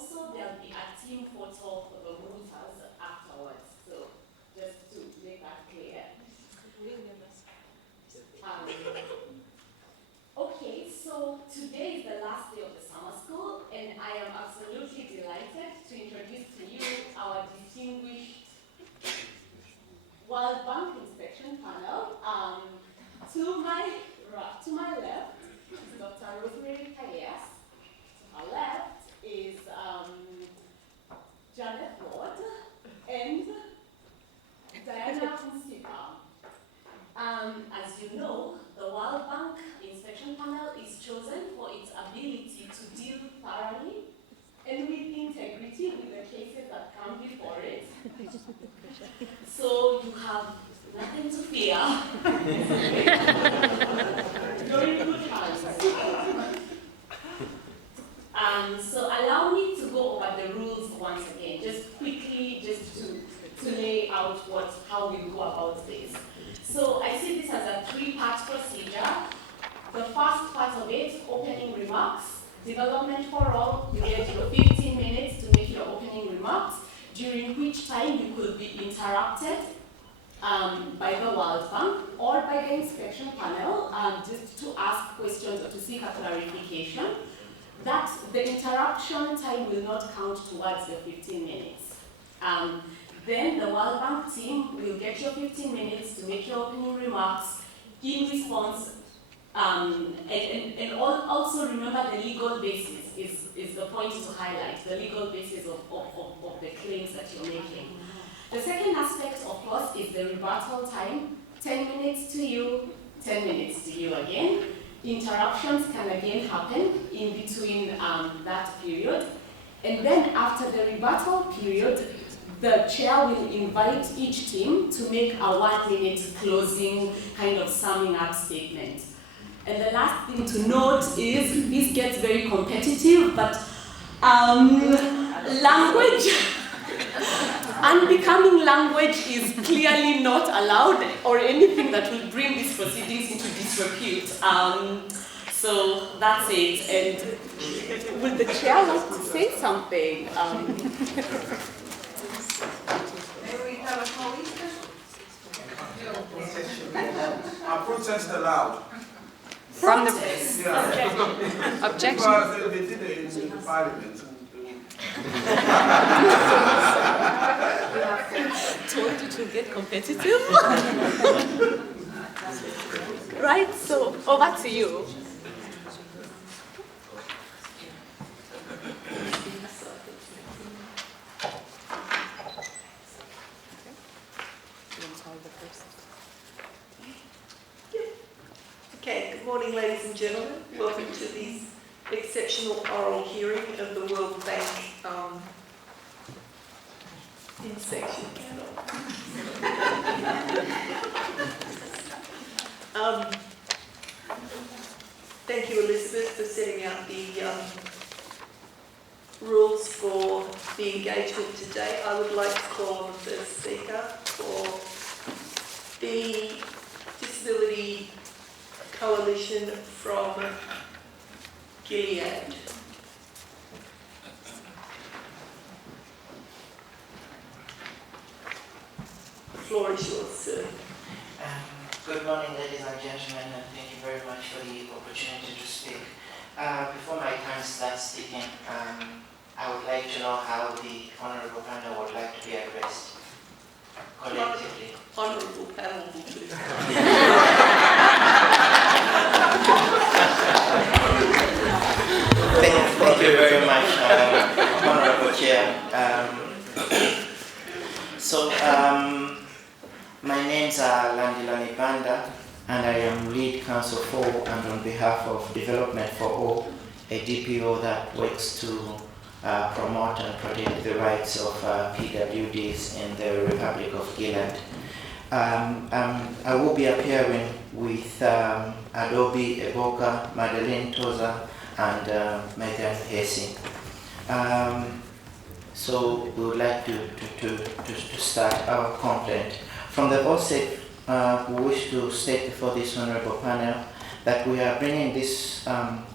also there'll be a team photo for the Mooters afterwards. So just to make that clear. Okay, so today is the last day of the summer school, and I am absolutely delighted to introduce to you our distinguished World Bank inspection panel. To my left is Dr. Rosemary Kayes. To her left is Janet Ward and Diana Hunsipa. As you know, the World Bank inspection panel is chosen for its ability to deal thoroughly and with integrity with the cases that come before it. So you have nothing to fear. You're in good hands. So allow me to go over the rules once again, just quickly, just to lay out how we go about this. So I see this as a three-part procedure. The first part of it, opening remarks, development for all, you get your 15 minutes to make your opening remarks, during which time you could be interrupted by the World Bank or by the inspection panel just to ask questions or to seek a clarification. That the interruption time will not count towards your 15 minutes. Then the World Bank team will get your 15 minutes to make your opening remarks in response, and also remember the legal basis is the point to highlight, the legal basis of the claims that you're making. The second aspect, of course, is the rebuttal time, 10 minutes to you, 10 minutes to you again. Interruptions can again happen in between that period. And then after the rebuttal period, the chair will invite each team to make a 1-minute closing kind of summing up statement. And the last thing to note is this gets very competitive, but language, unbecoming language is clearly not allowed, or anything that will bring these proceedings into disrepute. So that's it. And would the chair like to say something? May we have a colleague? A protest allowed. From the Yeah. objection. Because they did it in the parliament. Told you to get competitive. Right, so over to you. Okay, good morning, ladies and gentlemen. Welcome to this exceptional oral hearing of the World Bank inspection panel. Thank you, Elizabeth, for setting out the rules for the engagement today. I would like to call on the first speaker for the Disability Coalition from Gilead. The floor is yours, sir. Good morning, ladies and gentlemen, and thank you very much for the opportunity to speak. Before my time starts speaking, I would like to know how the Honourable Panel would like to be addressed collectively. Honourable Panel will do. Thank you very much, Honourable Chair. My name's Landilani Banda, and I am lead counsel for and on behalf of Development for All, a DPO that works to promote and protect the rights of PWDs in the Republic of Gilead. I will be appearing with Adobe Eboka, Madeleine Toza, and Megan Hesse. So we would like to start our complaint. From the outset, we wish to state before this honorable panel that we are bringing this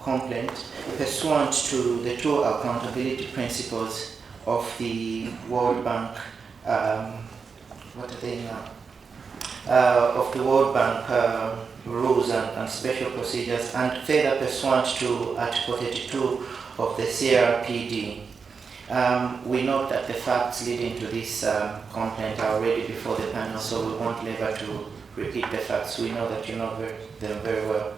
complaint pursuant to the two accountability principles of the World Bank, what are they now? Of the World Bank rules and special procedures, and further pursuant to Article 32 of the CRPD. We note that the facts leading to this complaint are already before the panel, so we won't labor to repeat the facts. We know that you know them very well.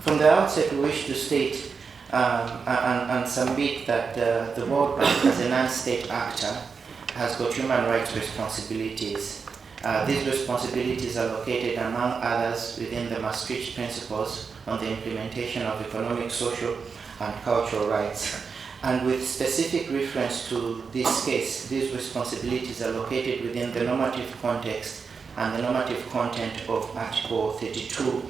From the outset, we wish to state and submit that the World Bank, as a non-state actor, has got human rights responsibilities. These responsibilities are located, among others, within the Maastricht Principles on the implementation of economic, social, and cultural rights. And with specific reference to this case, these responsibilities are located within the normative context and the normative content of Article 32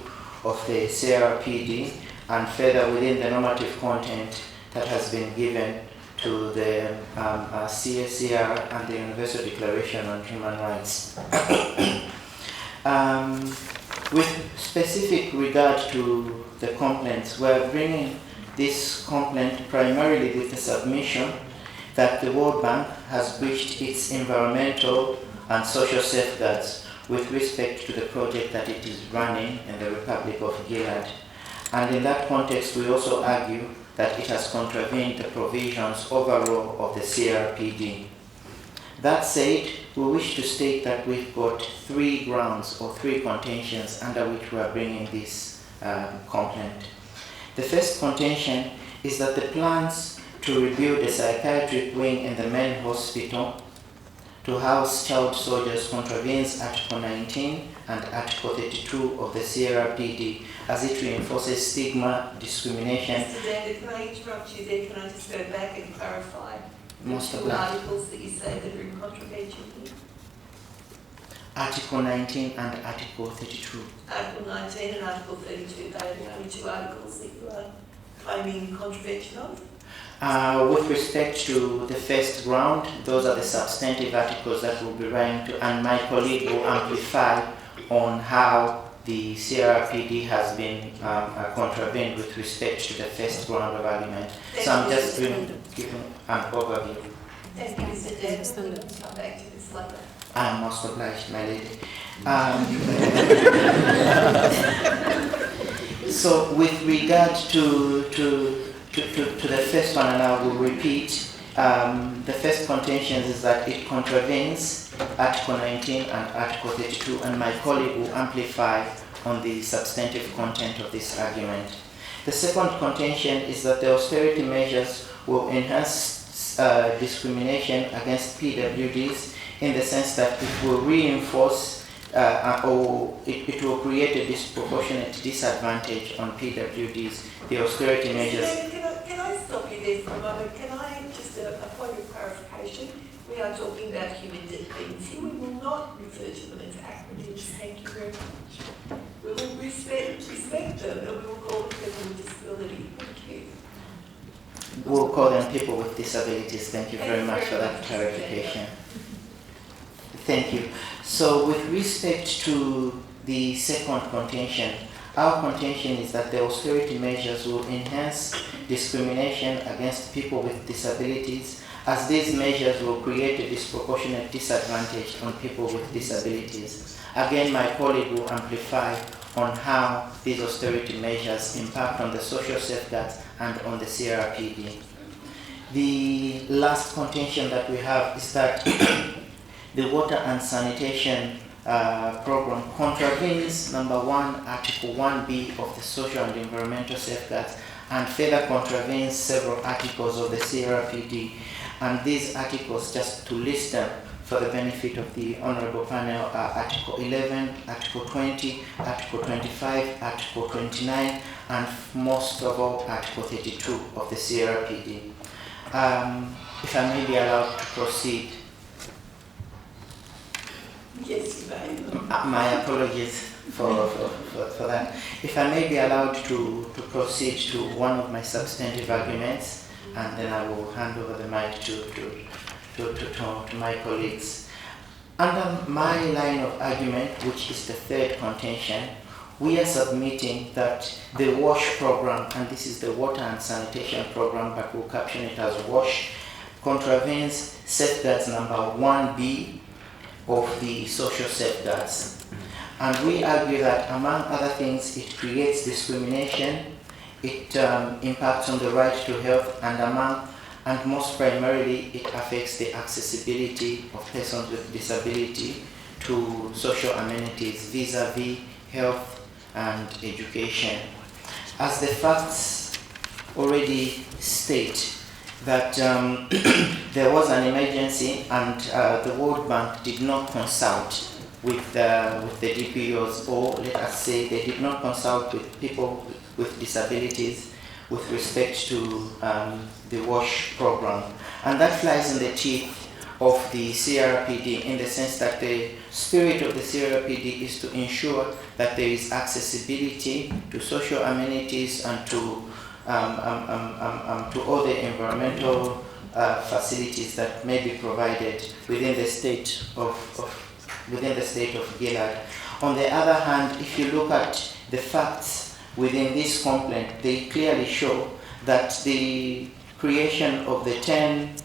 of the CRPD, and further within the normative content that has been given to the CSCR and the Universal Declaration on Human Rights. With specific regard to the complaints, we're bringing this complaint primarily with the submission that the World Bank has breached its environmental and social safeguards with respect to the project that it is running in the Republic of Gilead. And in that context, we also argue that it has contravened the provisions overall of the CRPD. That said, we wish to state that we've got three grounds or three contentions under which we are bringing this complaint. The first contention is that the plans to rebuild a psychiatric wing in the main hospital to house child soldiers contravenes Article 19 and Article 32 of the CRPD, as it reinforces stigma, discrimination. Mr. David, can I interrupt you there? Can I just go back and clarify Most the of two that. articles that you say that are in contravention here? Article 19 and Article 32. Article 19 and Article 32, they are the only two articles that you are claiming contravention of? With respect to the first ground, those are the substantive articles that we'll be writing to, and my colleague will amplify on how the CRPD has been contravened with respect to the first ground of argument. So I'm just giving an overview. Thank you, Mr. David. We'll come back to this later. I'm most obliged, my lady. So with regard to the first one, and I will repeat, the first contention is that it contravenes Article 19 and Article 32, and my colleague will amplify on the substantive content of this argument. The second contention is that the austerity measures will enhance discrimination against PWDs in the sense that it will reinforce or it will create a disproportionate disadvantage on PWDs. The austerity measures. Can I stop you there for a moment? Can I just a point of clarification? We are talking about human dependency. We will not refer to them as acronyms. Thank you very much. We will respect them, and we will call them people with disability. Thank you. We'll call them people with disabilities. Thank you very much for that clarification. Thank you. So with respect to the second contention, our contention is that the austerity measures will enhance discrimination against people with disabilities, as these measures will create a disproportionate disadvantage on people with disabilities. Again, my colleague will amplify on how these austerity measures impact on the social safeguards and on the CRPD. The last contention that we have is that the water and sanitation program contravenes, number one, Article 1B of the Social and Environmental Safeguards, and further contravenes several articles of the CRPD. And these articles, just to list them for the benefit of the Honorable Panel, are Article 11, Article 20, Article 25, Article 29, and most of all, Article 32 of the CRPD. If I may be allowed to proceed. Yes, you may. My apologies for that. If I may be allowed to proceed to one of my substantive arguments, and then I will hand over the mic to my colleagues. Under my line of argument, which is the third contention, we are submitting that the WASH program, and this is the water and sanitation program, but we'll caption it as WASH, contravenes safeguards number 1B of the social safeguards. And we argue that, among other things, it creates discrimination, it impacts on the right to health, and most primarily, it affects the accessibility of persons with disability to social amenities vis-a-vis health and education. As the facts already state, that there was an emergency and the World Bank did not consult with the DPOs, or let us say they did not consult with people with disabilities with respect to the WASH program. And that flies in the teeth of the CRPD, in the sense that the spirit of the CRPD is to ensure that there is accessibility to social amenities and to all the environmental facilities that may be provided within the state of Gillard. On the other hand, if you look at the facts within this complaint, they clearly show that the creation of the 10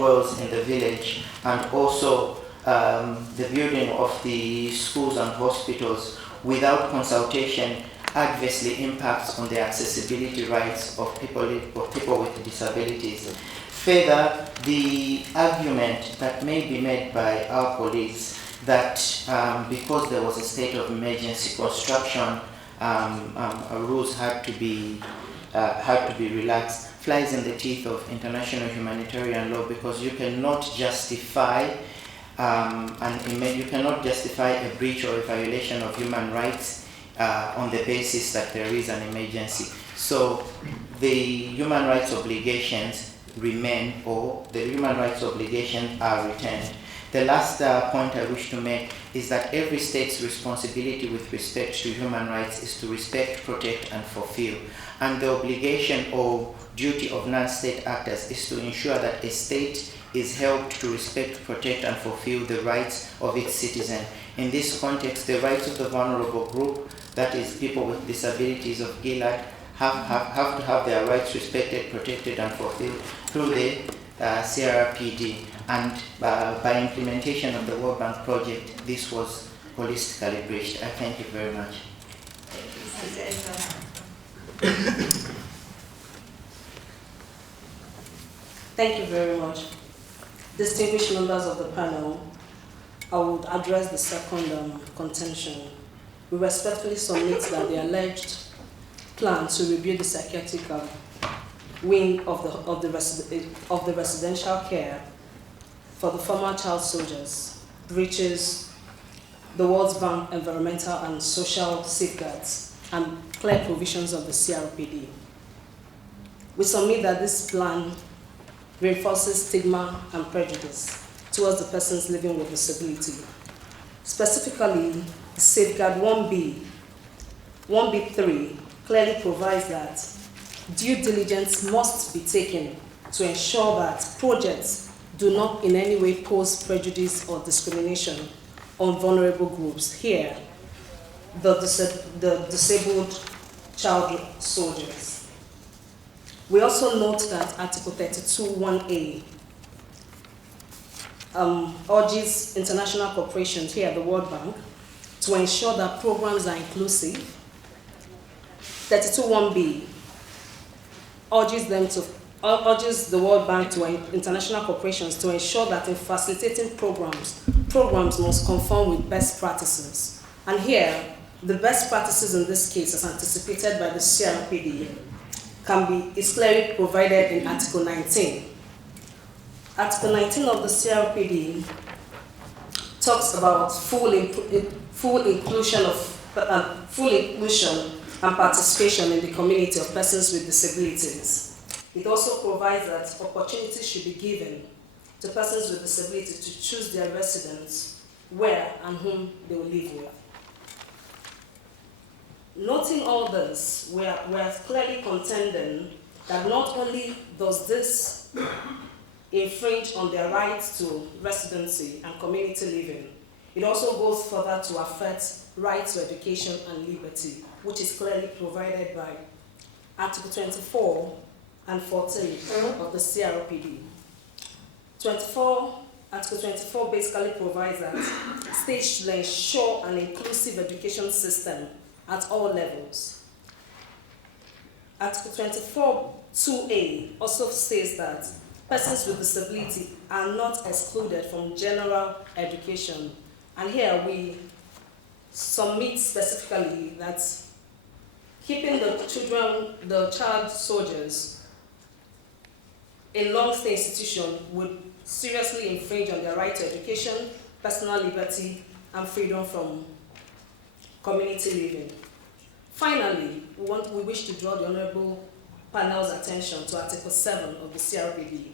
wells in the village, and also the building of the schools and hospitals without consultation adversely impacts on the accessibility rights of people with disabilities. Further, the argument that may be made by our colleagues that because there was a state of emergency, construction rules had to be relaxed, flies in the teeth of international humanitarian law, because you cannot justify you cannot justify a breach or a violation of human rights on the basis that there is an emergency. So the human rights obligations remain, or the human rights obligations are retained. The last point I wish to make is that every state's responsibility with respect to human rights is to respect, protect, and fulfill. And the obligation or duty of non-state actors is to ensure that a state is helped to respect, protect, and fulfill the rights of its citizens. In this context, the rights of the vulnerable group, that is people with disabilities of Gillard, have to have their rights respected, protected, and fulfilled through the CRPD. And by implementation of the World Bank project, this was holistically breached. I thank you very much. Thank you very much. Distinguished members of the panel, I would address the second contention. We respectfully submit that the alleged plan to review the psychiatric wing of the residential care for the former child soldiers breaches the World Bank environmental and social safeguards and clear provisions of the CRPD. We submit that this plan reinforces stigma and prejudice towards the persons living with disability. Specifically, safeguard 1B3 clearly provides that due diligence must be taken to ensure that projects do not in any way pose prejudice or discrimination on vulnerable groups. Here, the disabled child soldiers. We also note that Article 32(1)(a) urges international corporations, here the World Bank, to ensure that programs are inclusive. 32(1)(b) urges the World Bank to international corporations to ensure that in facilitating programs must conform with best practices. And here, the best practices in this case, as anticipated by the CRPD, is clearly provided in Article 19. Article 19 of the CRPD talks about full inclusion and participation in the community of persons with disabilities. It also provides that opportunities should be given to persons with disabilities to choose their residents, where and whom they will live with. Noting all this, we are clearly contending that not only does this infringe on their rights to residency and community living, It also goes further to affect right to education and liberty, which is clearly provided by Article 24 and 14 of the CRPD. Article 24 basically provides that states should ensure an inclusive education system at all levels. Article 24(2)(a) also says that persons with disability are not excluded from general education. And here we submit specifically that keeping the child soldiers in long-stay institution would seriously infringe on their right to education, personal liberty, and freedom from community living. Finally, we wish to draw the Honourable Panel's attention to Article 7 of the CRPD.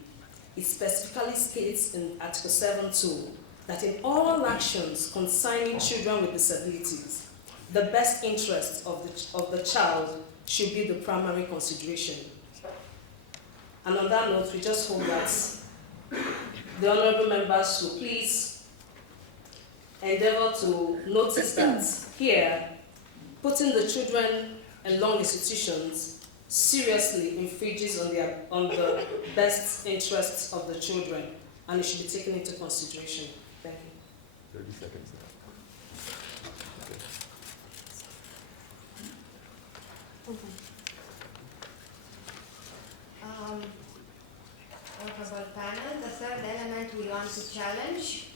It specifically states in Article 7(2) that in all actions concerning children with disabilities, the best interest of the child should be the primary consideration. And on that note, we just hope that the honourable members will please endeavour to notice that here, putting the children in long institutions seriously infringes on the best interests of the children, and it should be taken into consideration. Thank you. 30 seconds now. Honorable panel, the third element we want to challenge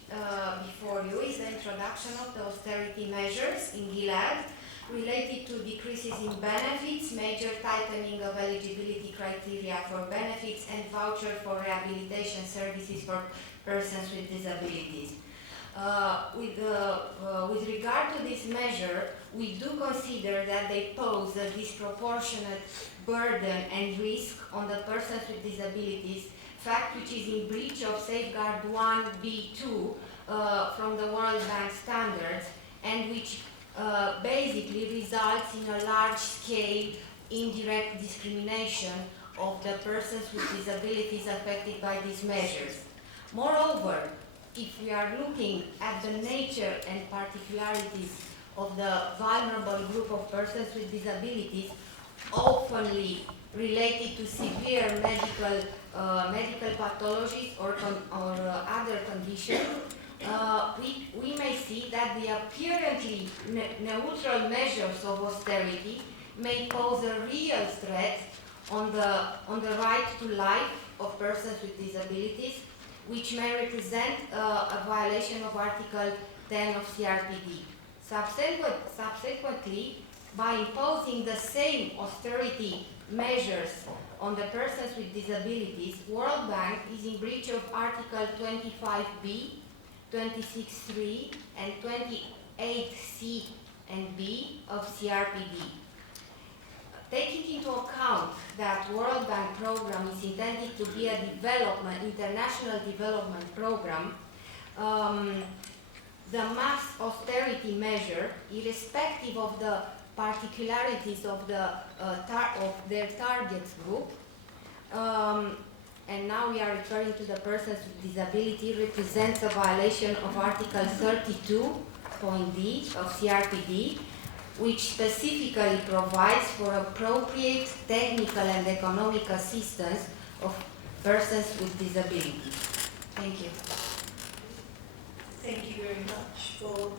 before you is the introduction of the austerity measures in Gilead related to decreases in benefits, major tightening of eligibility criteria for benefits, and voucher for rehabilitation services for persons with disabilities. With regard to this measure, we do consider that they pose a disproportionate burden and risk on the persons with disabilities, fact which is in breach of Safeguard 1B2 from the World Bank standards, and which basically results in a large-scale indirect discrimination of the persons with disabilities affected by these measures. Moreover, if we are looking at the nature and particularities of the vulnerable group of persons with disabilities, oftenly related to severe medical pathologies or other conditions, we may see that the apparently neutral measures of austerity may pose a real threat on the right to life of persons with disabilities, which may represent a violation of Article 10 of CRPD. Subsequently, by imposing the same austerity measures on the persons with disabilities, World Bank is in breach of Article 25B, 26.3, and 28C and B of CRPD. Taking into account that World Bank program is intended to be a international development program, the mass austerity measure, irrespective of the particularities of their target group, and now we are referring to the persons with disability, represents a violation of Article 32.d of CRPD, which specifically provides for appropriate technical and economic assistance of persons with disabilities. Thank you. Thank you very much for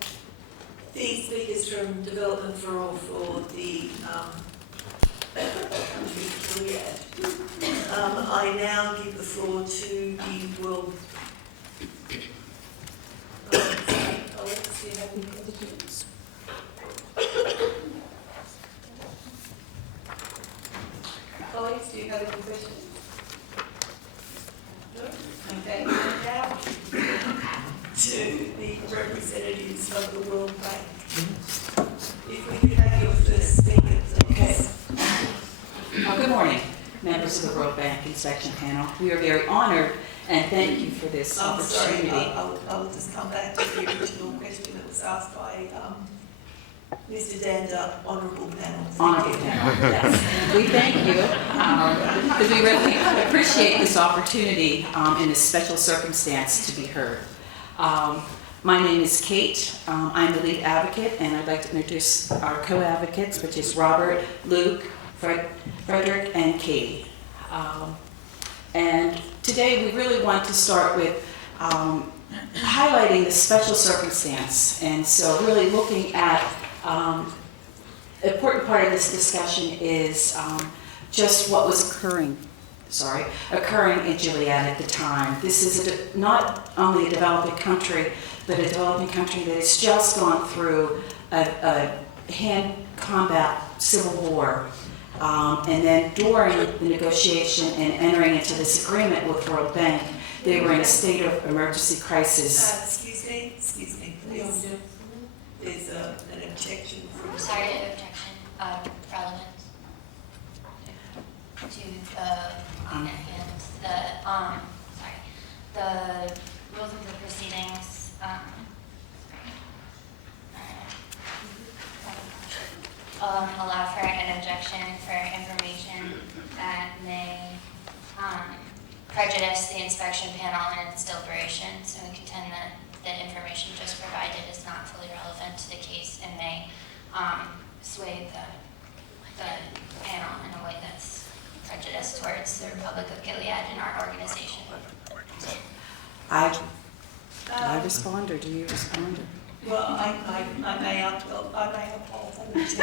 these speakers from Development for All for the country Gilead. I now give the floor to the World. Alex, do you have any questions? Alex, do you have any questions? No? Okay, now to the representatives of the World Bank. If we could have your first speaker, please. Good morning, members of the World Bank Inspection Panel. We are very honored and thank you for this opportunity. Sorry, I'll just come back to the original question that was asked by Mr. Dander, Honourable Panel. Honourable Panel, yes. We thank you because we really appreciate this opportunity in this special circumstance to be heard. My name is Kate. I'm the lead advocate, and I'd like to introduce our co-advocates, which is Robert, Luke, Frederick, and Katie. And today we really want to start with highlighting the special circumstance. And so really looking at, an important part of this discussion is just what was occurring in Gilead at the time. This is not only a developing country, but a developing country that has just gone through a hand combat civil war. And then during the negotiation and entering into this agreement with World Bank, they were in a state of emergency crisis. Excuse me, please. There's an objection from... Sorry, objection, relevant to the rules of the proceedings, allow for an objection for information that may prejudice the inspection panel in its deliberations, and we contend that the information just provided is not fully relevant to the case and may sway the panel in a way that's prejudiced towards the Republic of Gilead and our organization. Do I respond, or do you respond? Well, I may apologize.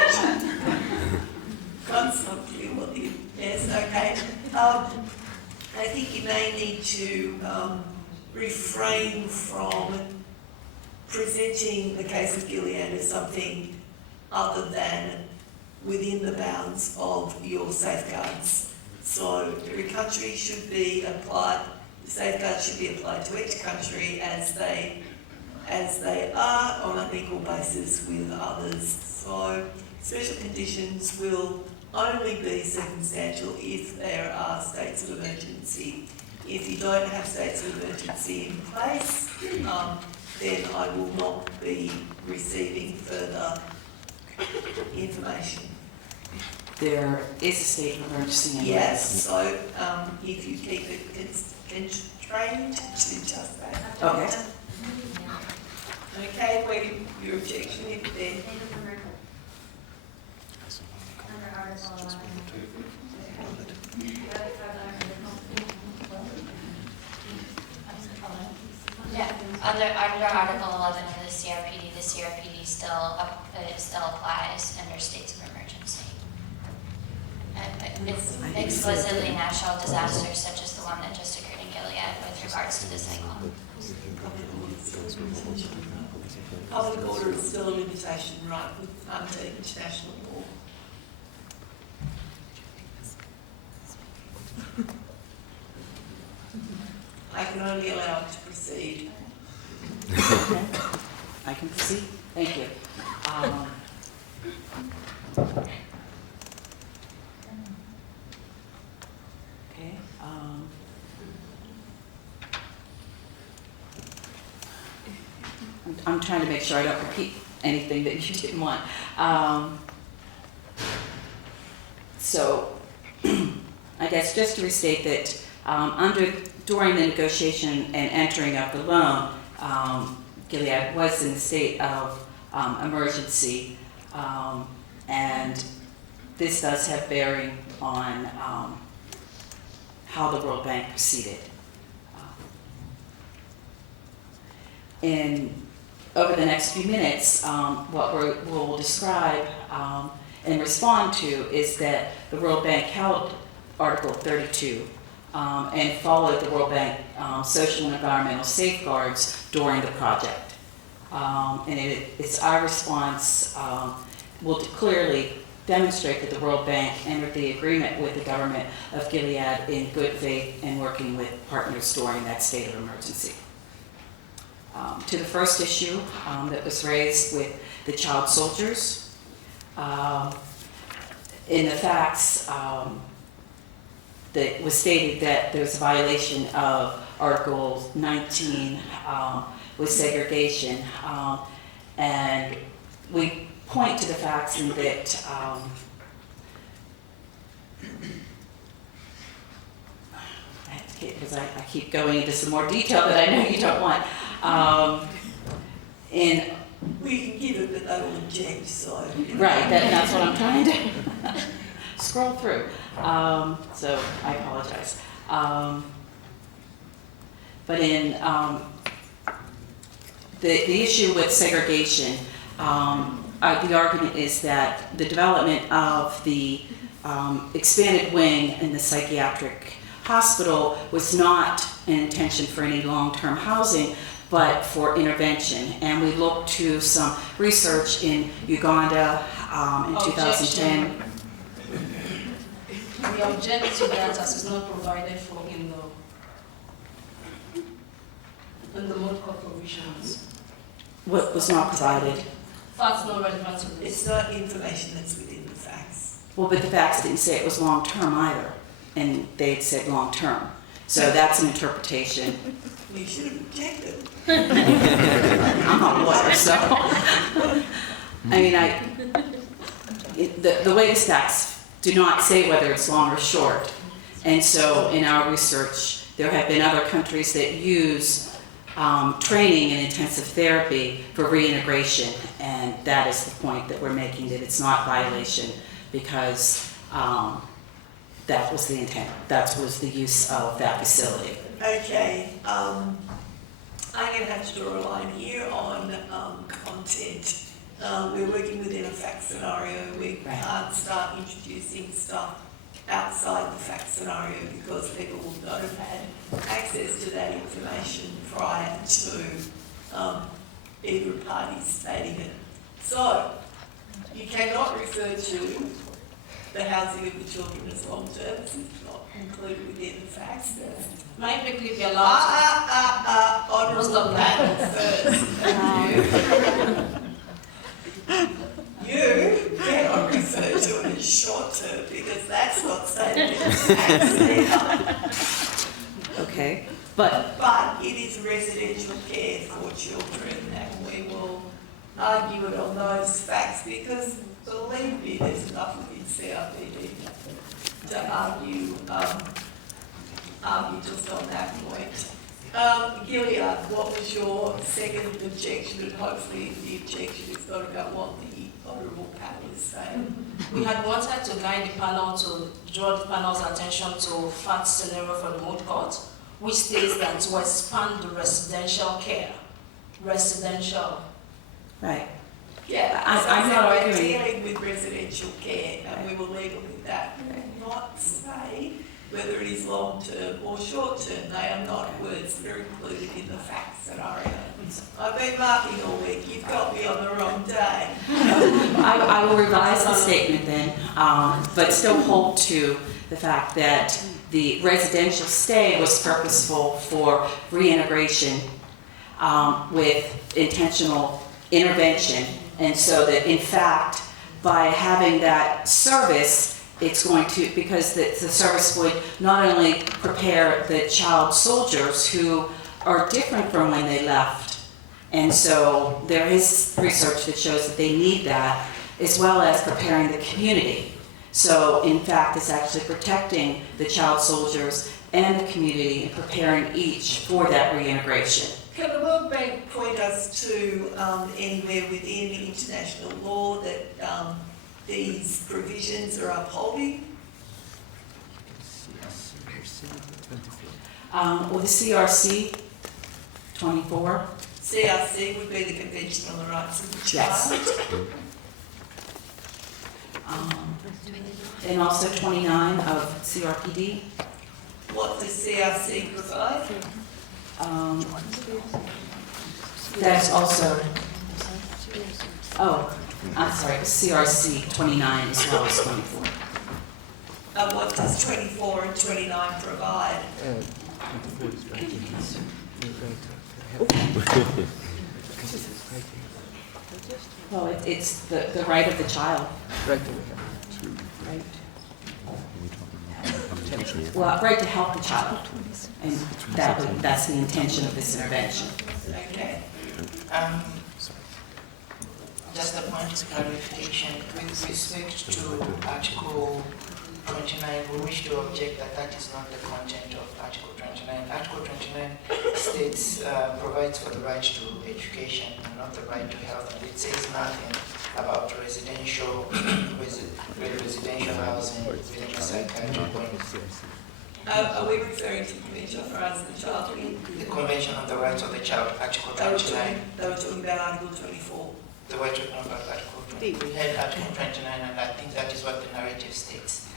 Got something with you. Yes, okay. I think you may need to refrain from presenting the case of Gilead as something other than within the bounds of your safeguards. So every country should be applied, the safeguards should be applied to each country as they are on an equal basis with others. So special conditions will only be circumstantial if there are states of emergency. If you don't have states of emergency in place, then I will not be receiving further information. There is a state of emergency in place. Yes, so if you keep it constrained to just that. Okay. Okay, wait, your objection is there. Yeah, under Article 11 of the CRPD still applies under states of emergency. It's explicitly natural disasters such as the one that just occurred in Gilead with regards to the cyclone. Public order is still a limitation, right, under international law. I can only allow it to proceed. Okay. I can proceed? Thank you. Okay. I'm trying to make sure I don't repeat anything that you didn't want. So, I guess just to restate that during the negotiation and entering of the loan, Gilead was in a state of emergency, and this does have bearing on how the World Bank proceeded. Over the next few minutes, what we'll describe and respond to is that the World Bank held Article 32 and followed the World Bank social and environmental safeguards during the project. And it's our response will clearly demonstrate that the World Bank entered the agreement with the government of Gilead in good faith and working with partners during that state of emergency. To the first issue that was raised with the child soldiers, in the facts that was stated that there's a violation of Article 19 with segregation, and we point to the facts in that because I keep going into some more detail that I know you don't want. in, We can give it, but they will object, so. right, that's what I'm trying to scroll through. So I apologize. But in the issue with segregation, the argument is that the development of the expanded wing in the psychiatric hospital was not an intention for any long-term housing, but for intervention. And we looked to some research in Uganda in 2010. We object to that as is not provided for in the Moot Court provisions. What was not provided? Facts not relevant to this. It's not information that's within the facts. Well, but the facts didn't say it was long-term either, and they had said long-term. So that's an interpretation. You should have objected. I'm not a lawyer, so. I mean, the latest facts do not say whether it's long or short. And so in our research, there have been other countries that use training in intensive therapy for reintegration, and that is the point that we're making, that it's not violation, because that was the intent. That was the use of that facility. Okay, I'm going to have to draw a line here on content. We're working within a fact scenario. We can't start introducing stuff outside the fact scenario because people will not have had access to that information prior to either party stating it. So, you cannot refer to the housing of the children as long term. It's not included within the facts. Might quickly be allowed Honourable panel first. You cannot refer to it as short term because that's not stated in the facts. Okay, but But it is residential care for children, and we will argue it on those facts because, believe me, there's enough within CRPD to argue just on that point. Gilead, what was your second objection? And hopefully the objection is not about what the Honourable panel is saying. We had wanted to guide the panel to draw the panel's attention to fact scenario for the Moot Court, which states that to expand the residential care. Residential. right. Yeah, I'm not we're arguing. dealing with residential care, and we will leave it with that. We will not say whether it is long-term or short-term. They are not words that are included in the fact scenario. I've been marking all week. You've got me on the wrong day. I will revise the statement then, but still hold to the fact that the residential stay was purposeful for reintegration with intentional intervention. And so that in fact, by having that service, it's going to, because the service would not only prepare the child soldiers who are different from when they left, and so there is research that shows that they need that, as well as preparing the community. So in fact, it's actually protecting the child soldiers and the community and preparing each for that reintegration. Can the World Bank point us to anywhere within international law that these provisions are upholding? Well, the CRC 24. CRC would be the Convention on the Rights of the Child. Yes. And also 29 of CRPD. What does CRC provide? That's also, oh, I'm sorry, CRC 29 as well as 24. What does 24 and 29 provide? Well, it's the right of the child. Right. Well, right to help the child, and that's the intention of this intervention. Okay. Just a point of clarification, with respect to Article 29, we wish to object that that is not the content of Article 29. Article 29 states States provides for the right to education and not the right to health, and it says nothing about residential housing within a psychiatric wing. Are we referring to the Convention on the Rights of the Child? The Convention on the Rights of the Child, Article 29. They were talking about Article 24. They were talking about Article 20. We had Article 29, and I think that is what the narrative states.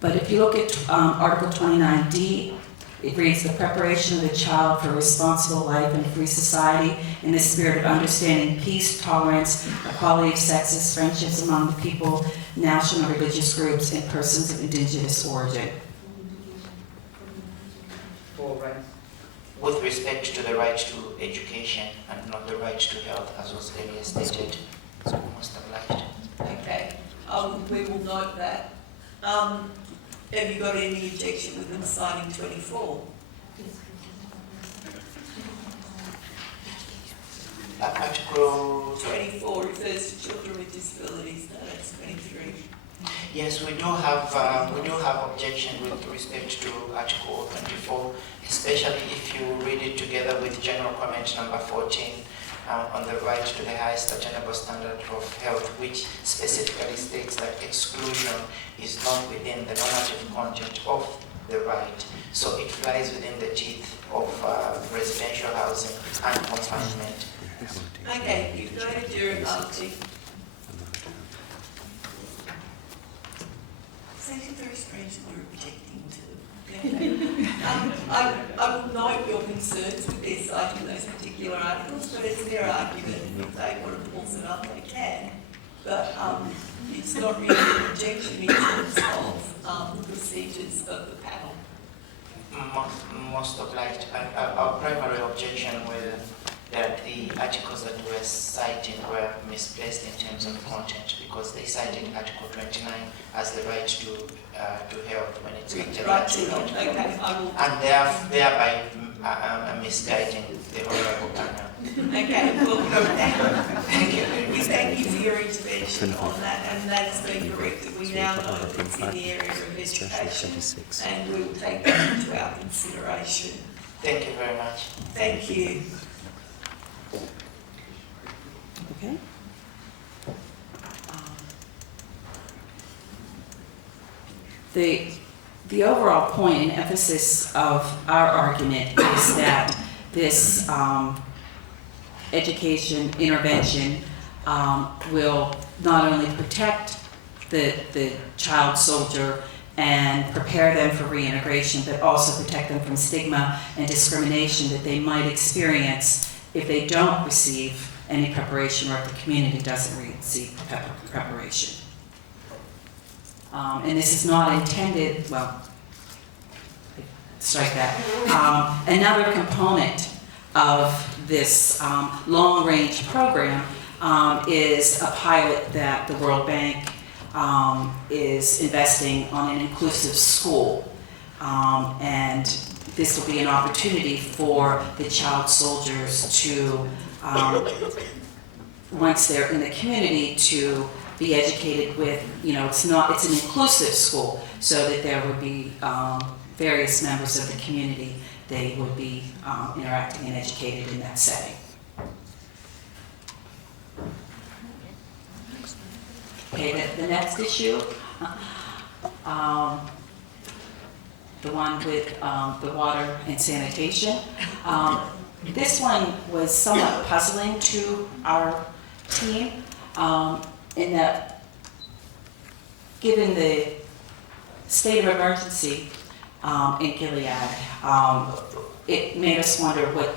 But if you look at Article 29D, it reads, the preparation of the child for a responsible life in a free society in the spirit of understanding peace, tolerance, equality of sexes, friendships among the people, national and religious groups, and persons of indigenous origin. With respect to the right to education and not the right to health, as was earlier stated. So most obliged. Okay, we will note that. Have you got any objection with them signing 24? Article 24 refers to children with disabilities. No, that's 23. Yes, we do have objection with respect to Article 24, especially if you read it together with General Comment number 14 on the right to the highest attainable standard of health, which specifically states that exclusion is not within the normative content of the right, so it flies within the teeth of residential housing and confinement. Okay, you've got a durability. It's actually very strange that we're objecting to. I will note your concerns with their citing those particular articles, but it's their argument. If they want to pull it up, they can. But it's not really an objection in terms of the procedures of the panel. Most obliged. Our primary objection were that the articles that were citing were misplaced in terms of content, because they cited Article 29 as the right to health when it's actually Right to health. Okay, I will. And thereby misguiding the honourable panel. Okay, well, thank you. We thank you for your intervention on that, and that's been corrected. We now know that it's in the area of education, and we will take that into our consideration. Thank you very much. Thank you. Okay. The overall point and emphasis of our argument is that this education intervention will not only protect the child soldier and prepare them for reintegration, but also protect them from stigma and discrimination that they might experience if they don't receive any preparation or if the community doesn't receive preparation. And this is not intended, well, strike that. Another component of this long-range program is a pilot that the World Bank is investing on an inclusive school. And this will be an opportunity for the child soldiers to, once they're in the community, to be educated with, it's an inclusive school, so that there would be various members of the community. They would be interacting and educated in that setting. Okay, the next issue, the one with the water and sanitation. This one was somewhat puzzling to our team in that, given the state of emergency in Gilead, it made us wonder what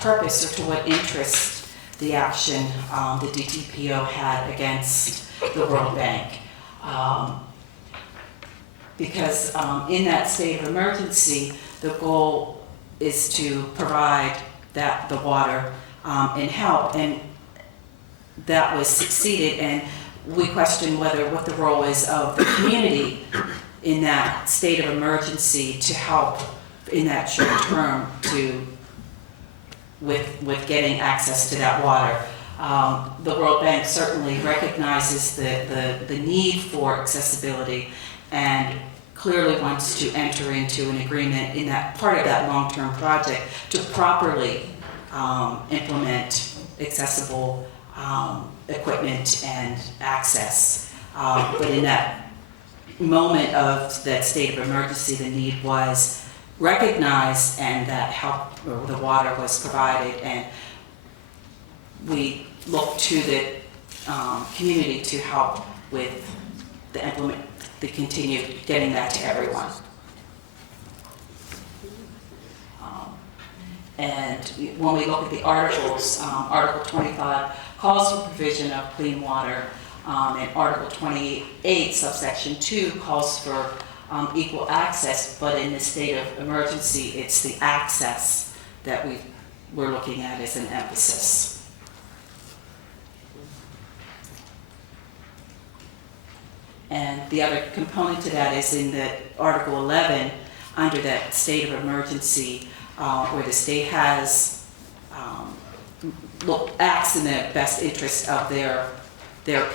purpose or to what interest the action the DTPO had against the World Bank. Because in that state of emergency, the goal is to provide the water and help, and that was succeeded, and we question what the role is of the community in that state of emergency to help in that short term with getting access to that water. The World Bank certainly recognizes the need for accessibility and clearly wants to enter into an agreement in that part of that long-term project to properly implement accessible equipment and access. But in that moment of that state of emergency, the need was recognized and that help, or the water was provided, and we looked to the community to help with the continued getting that to everyone. And when we look at the articles, Article 25 calls for provision of clean water, and Article 28, subsection 2, calls for equal access, but in the state of emergency, it's the access that we're looking at as an emphasis. And the other component to that is in the Article 11, under that state of emergency, where the state has acts in the best interest of their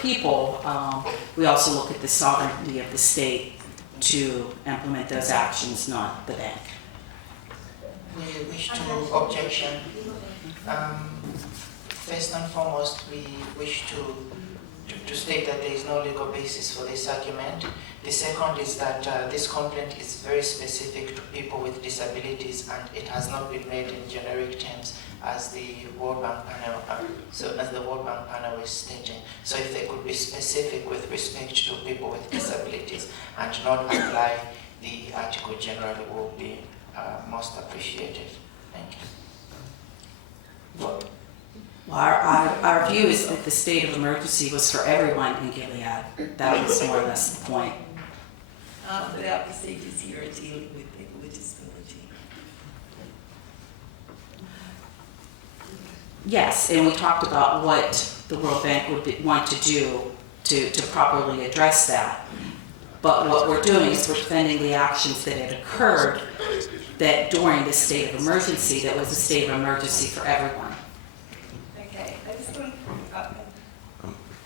people. We also look at the sovereignty of the state to implement those actions, not the bank. We wish to objection. First and foremost, we wish to state that there is no legal basis for this argument. The second is that this complaint is very specific to people with disabilities, and it has not been made in generic terms as the World Bank panel is stating. So if they could be specific with respect to people with disabilities and not apply the article generally, will be most appreciated. Thank you. Well, our view is that the state of emergency was for everyone in Gilead. That was more or less the point. But our procedures here are dealing with people with disability. Yes, and we talked about what the World Bank would want to do to properly address that. But what we're doing is we're defending the actions that had occurred that during the state of emergency, that was a state of emergency for everyone. Okay, I just want to,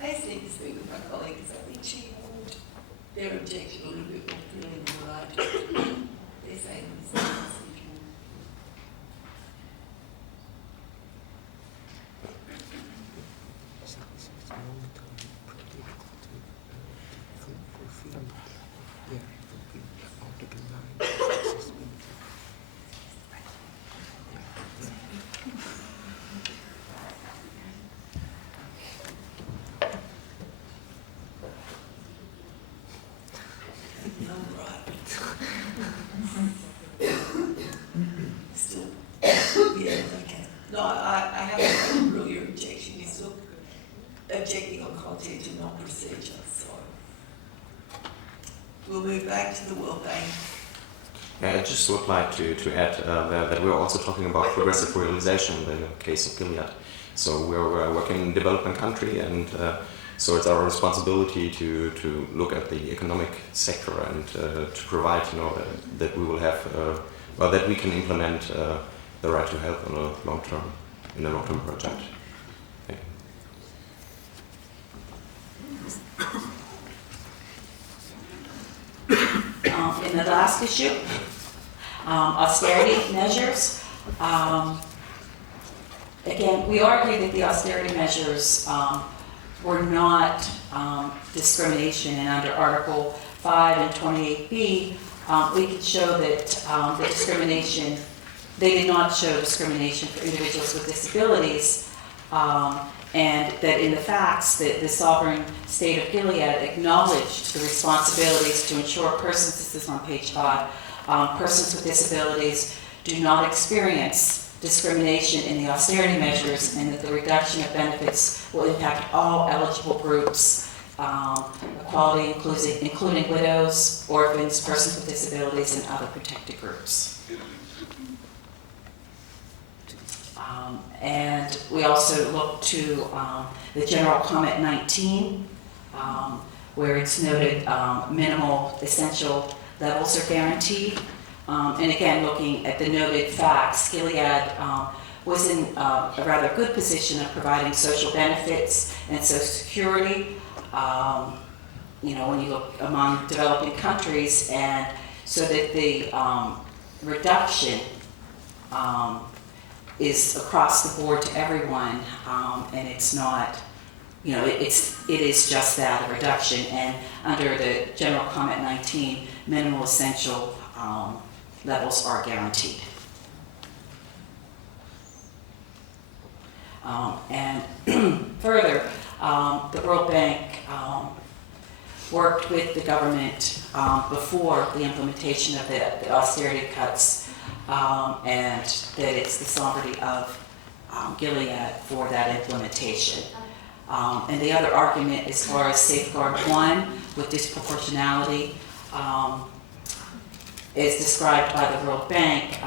I just need to speak with my colleague because I think she held their objection a little bit more clearly than what I do. They're saying this is objecting on content and not procedure, so we'll move back to the World Bank. I just would like to add that we're also talking about progressive realization in the case of Gilead. So we're working in a developing country, and so it's our responsibility to look at the economic sector and to provide, that we will have, that we can implement the right to health in a long-term project. In the last issue, austerity measures. Again, we argue that the austerity measures were not discrimination, and under Article 5 and 28B, we could show that the discrimination, they did not show discrimination for individuals with disabilities, and that in the facts that the sovereign state of Gilead acknowledged the responsibilities to ensure persons, this is on page 5, persons with disabilities do not experience discrimination in the austerity measures, and that the reduction of benefits will impact all eligible groups, equality including widows, orphans, persons with disabilities, and other protected groups. And we also look to the general comment 19, where it's noted minimal essential levels are guaranteed. And again, looking at the noted facts, Gilead was in a rather good position of providing social benefits and social security. when you look among developing countries, and so that the reduction is across the board to everyone, and it's not, it is just that, a reduction. And under the general comment 19, minimal essential levels are guaranteed. And further, the World Bank worked with the government before the implementation of the austerity cuts, and that it's the sovereignty of Gilead for that implementation. And the other argument, as far as safeguard 1 with disproportionality, is described by the World Bank.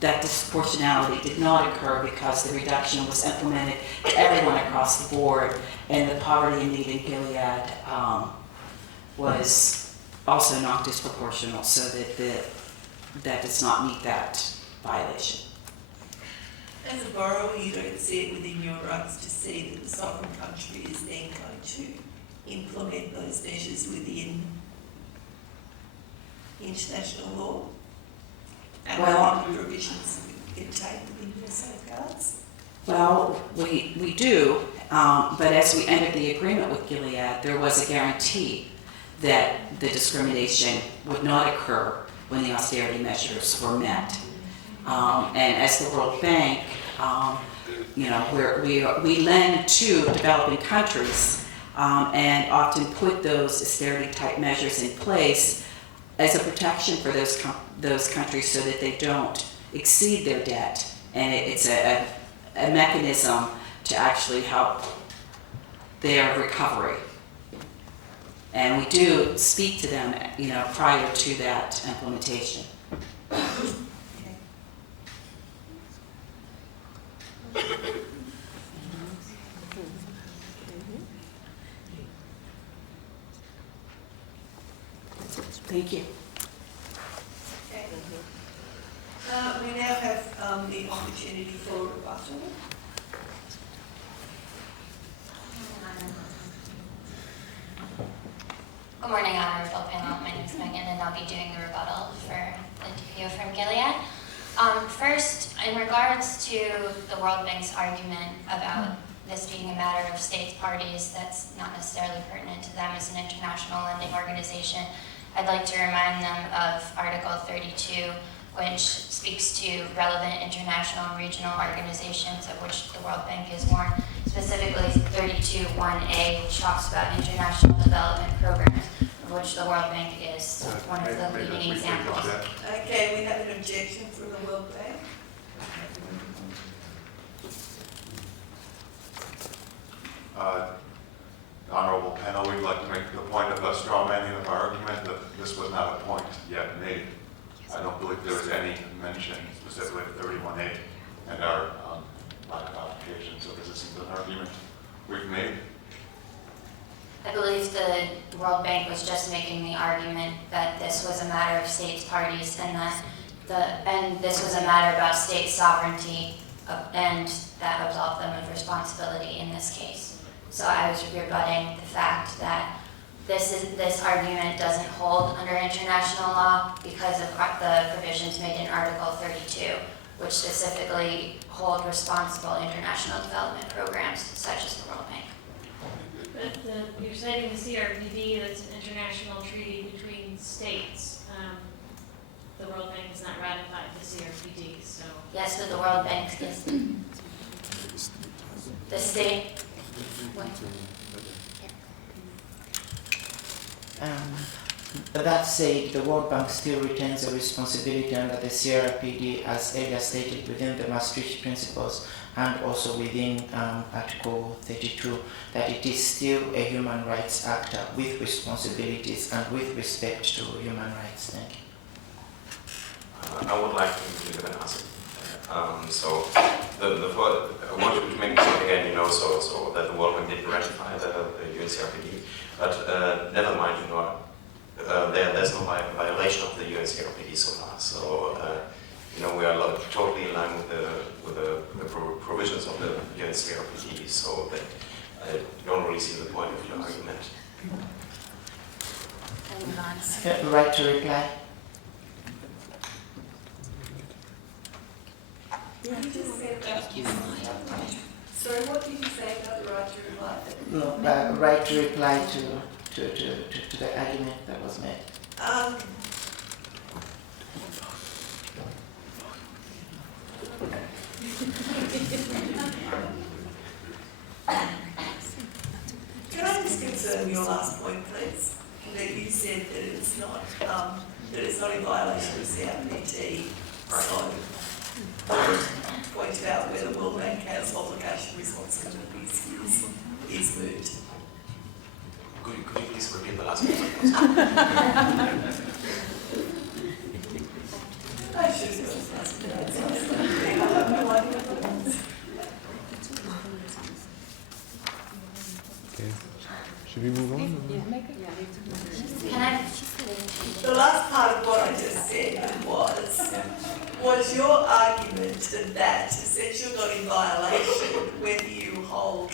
That disproportionality did not occur because the reduction was implemented to everyone across the board, and the poverty and need in Gilead was also not disproportional, so that does not meet that violation. As a borrower, you don't see it within your rights to see that the sovereign country is then going to implement those measures within international law and within the provisions contained within your safeguards? Well, we do, but as we entered the agreement with Gilead, there was a guarantee that the discrimination would not occur when the austerity measures were met. And as the World Bank, we lend to developing countries and often put those austerity type measures in place as a protection for those countries so that they don't exceed their debt. And it's a mechanism to actually help their recovery. And we do speak to them, prior to that implementation. Thank you. Okay. We now have the opportunity for rebuttal. Good morning, Honorable Panel. My name is Megan, and I'll be doing the rebuttal for the DPO from Gilead. First, in regards to the World Bank's argument about this being a matter of states parties that's not necessarily pertinent to them as an international lending organization, I'd like to remind them of Article 32, which speaks to relevant international and regional organizations, of which the World Bank is one, specifically 32.1a, which talks about international development programs, of which the World Bank is one of the leading examples. Okay, we have an objection from the World Bank. Honorable panel, we'd like to make the point of a straw manning of our argument that this was not a point yet made. I don't believe there was any mention specifically of 31A and our lack of application, so this isn't an argument we've made. I believe the World Bank was just making the argument that this was a matter of states parties and that this was a matter about state sovereignty and that absolved them of responsibility in this case. So I was rebutting the fact that this argument doesn't hold under international law because of the provisions made in Article 32, which specifically hold responsible international development programs such as the World Bank. But you're citing the CRPD, that's an international treaty between states. The World Bank has not ratified the CRPD, so. Yes, but the World Bank is the state. That said, the World Bank still retains a responsibility under the CRPD, as earlier stated, within the Maastricht Principles and also within Article 32, that it is still a human rights actor with responsibilities and with respect to human rights. Thank you. I would like to give an answer. So I want you to make this again, so that the World Bank didn't ratify the UNCRPD, but never mind, there's no violation of the UNCRPD so far. So we are totally in line with the provisions of the UNCRPD. So that I don't really see the point of your argument. Right to reply. You just said about sorry, what did you say about the right to reply? No, right to reply to the argument that was made. Can I just confirm your last point, please? That you said that it's not in violation of CRPT. So, point out where the World Bank has obligation responsibilities is moot. Could you please repeat the last one? I should have asked that. Okay. Should we move on? Can I? The last part of what I just said was your argument that since you're not in violation, whether you hold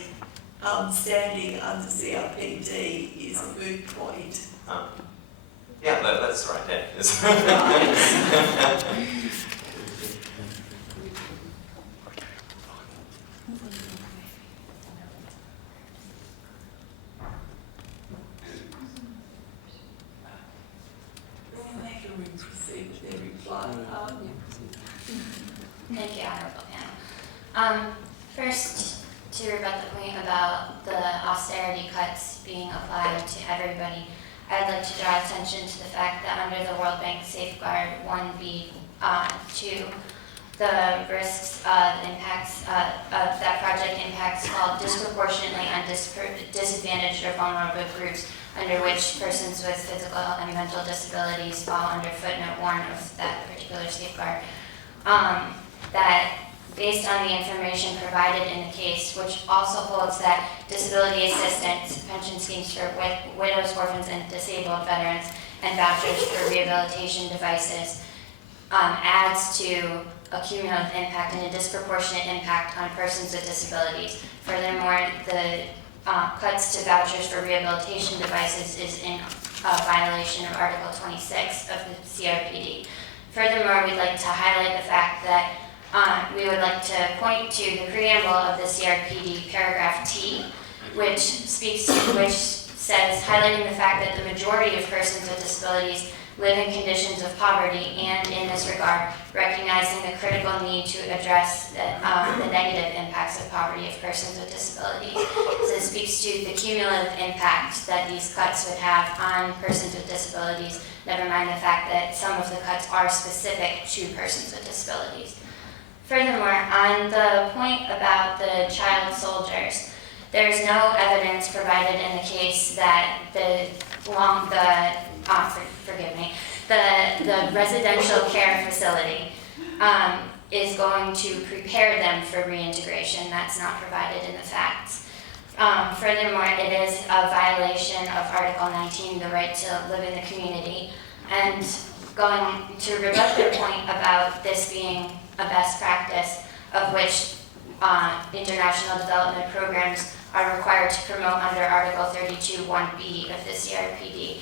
standing under CRPD is a moot point. Yeah, that's right. Yeah. Yes. Proceed with their reply. Thank you, Honorable Panel. First, to rebut the point about the austerity cuts being applied to everybody, I'd like to draw attention to the fact that under the World Bank Safeguard 1B2, the risks impacts that project impacts fall disproportionately on disadvantaged or vulnerable groups, under which persons with physical and mental disabilities fall under footnote 1 of that particular safeguard. That based on the information provided in the case, which also holds that disability assistance, pension schemes for widows, orphans, and disabled veterans, and vouchers for rehabilitation devices adds to a cumulative impact and a disproportionate impact on persons with disabilities. Furthermore, the cuts to vouchers for rehabilitation devices is in violation of Article 26 of the CRPD. Furthermore, we'd like to highlight the fact that we would like to point to the preamble of the CRPD, paragraph T, which says, highlighting the fact that the majority of persons with disabilities live in conditions of poverty, and in this regard, recognizing the critical need to address the negative impacts of poverty of persons with disabilities. So it speaks to the cumulative impact that these cuts would have on persons with disabilities, never mind the fact that some of the cuts are specific to persons with disabilities. Furthermore, on the point about the child soldiers, there's no evidence provided in the case that the residential care facility is going to prepare them for reintegration. That's not provided in the facts. Furthermore, it is a violation of Article 19, the right to live in the community. And going to rebut their point about this being a best practice of which international development programs are required to promote under Article 32(1)(b) of the CRPD.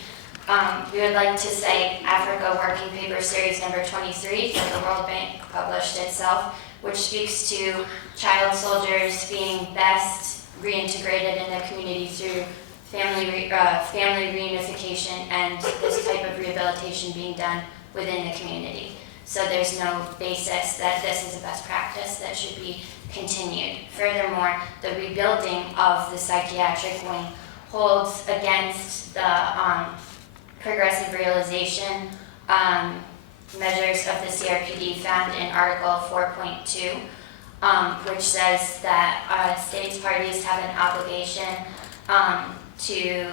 We would like to cite Africa Working Paper Series number 23 that the World Bank published itself, which speaks to child soldiers being best reintegrated in the community through family reunification and this type of rehabilitation being done within the community. So there's no basis that this is a best practice that should be continued. Furthermore, the rebuilding of the psychiatric wing holds against the progressive realization measures of the CRPD found in Article 4.2, which says that states parties have an obligation to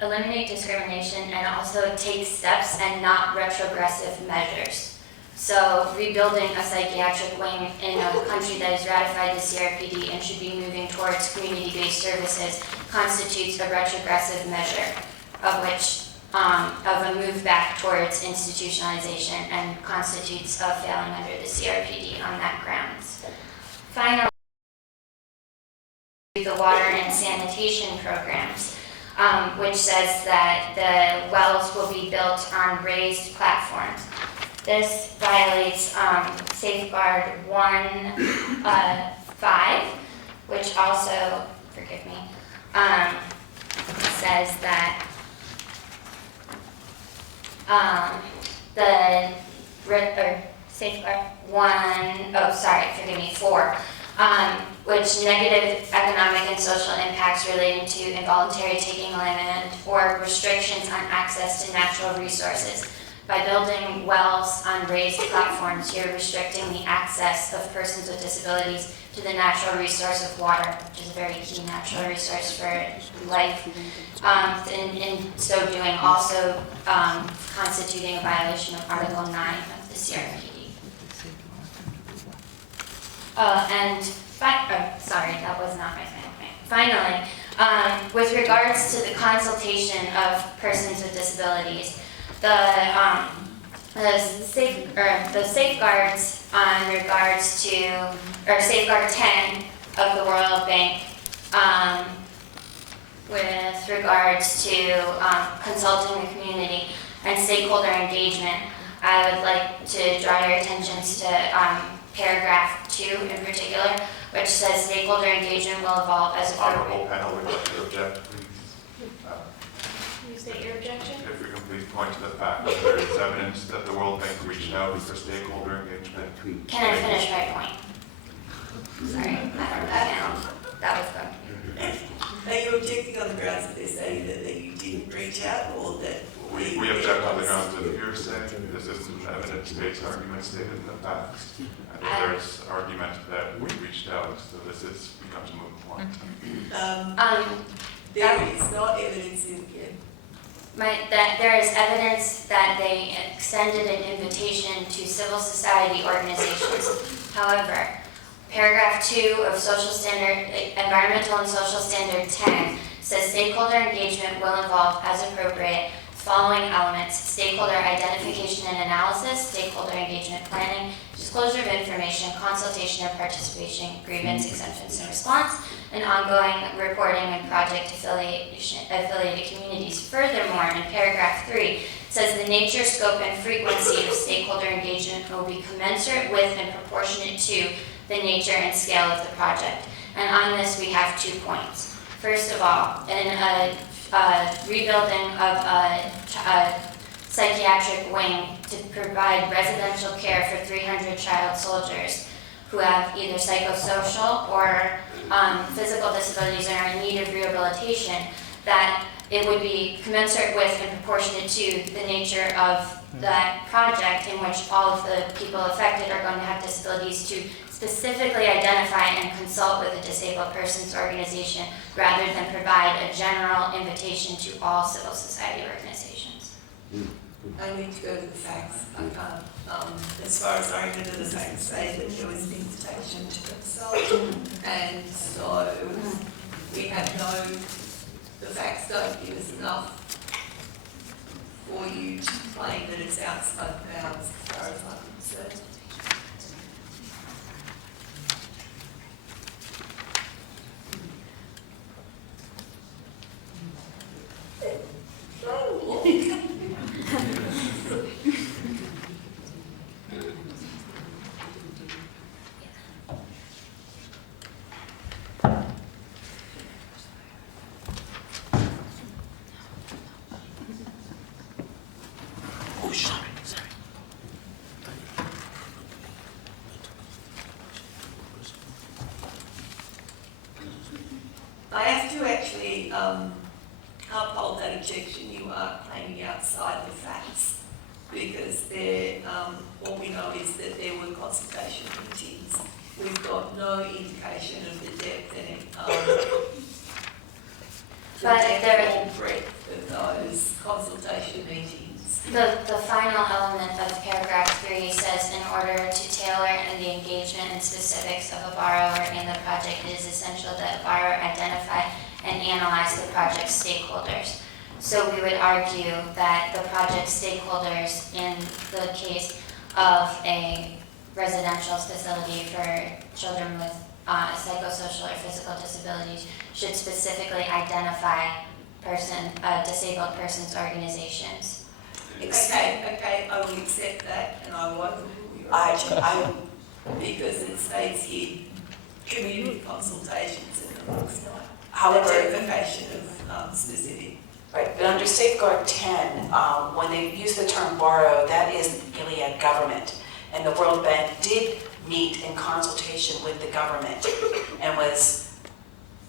eliminate discrimination and also take steps and not retrogressive measures. So rebuilding a psychiatric wing in a country that has ratified the CRPD and should be moving towards community-based services constitutes a retrogressive measure of a move back towards institutionalization and constitutes a failing under the CRPD on that grounds. Finally, the water and sanitation programs. which says that the wells will be built on raised platforms. This violates safeguard 1.5, which also, forgive me, says that safeguard 4, which negative economic and social impacts relating to involuntary taking land or restrictions on access to natural resources. By building wells on raised platforms, you're restricting the access of persons with disabilities to the natural resource of water, which is a very key natural resource for life. In so doing, also constituting a violation of Article 9 of the CRPD. Sorry, that was not my final point. Finally, with regards to the consultation of persons with disabilities, the safeguards on regards to, or safeguard 10 of the World Bank with regards to consulting the community and stakeholder engagement, I would like to draw your attentions to paragraph 2 in particular, which says stakeholder engagement will evolve as appropriate. Honorable panel, would like to object, please. Can you state your objection? If we can please point to the fact that there is evidence that the World Bank reached out for stakeholder engagement. Can I finish my point? Sorry, that was good. Are you objecting on the grounds that they're saying that you didn't reach out, or that we object on the grounds of hearsay? This is an evidence-based argument stated in the past. And there's argument that we reached out, so this becomes a moot point. There is not evidence in here. That there is evidence that they extended an invitation to civil society organizations. However, paragraph 2 of Environmental and Social Standard 10 says stakeholder engagement will involve, as appropriate, following elements: stakeholder identification and analysis, stakeholder engagement planning, disclosure of information, consultation or participation, grievance, exemptions and response, and ongoing reporting and project affiliated communities. Furthermore, in paragraph 3, it says the nature, scope, and frequency of stakeholder engagement will be commensurate with and proportionate to the nature and scale of the project. And on this, we have 2 points. First of all, in a rebuilding of a psychiatric wing to provide residential care for 300 child soldiers who have either psychosocial or physical disabilities and are in need of rehabilitation, that it would be commensurate with and proportionate to the nature of that project, in which all of the people affected are going to have disabilities, to specifically identify and consult with a disabled persons organization rather than provide a general invitation to all civil society organizations. I need to go to the facts. I can't. As far as I remember, the facts say that there was an invitation to consult, and so we have the facts don't give us enough for you to claim that it's outside bounds as far as I'm concerned. I have to actually uphold that objection. You are claiming outside the facts, because what we know is that there were consultation meetings. We've got no indication of the depth and breadth of those consultation meetings. The final element of paragraph 3 says, in order to tailor the engagement and specifics of a borrower in the project, it is essential that a borrower identify and analyze the project stakeholders. So we would argue that the project stakeholders in the case of a residential facility for children with psychosocial or physical disabilities should specifically identify disabled persons organizations. Okay, I will accept that, and I won't, because it states here, community consultations and the books, However, identification of specific. right, but under Safeguard 10, when they use the term borrow, that is Gilead government. And the World Bank did meet in consultation with the government and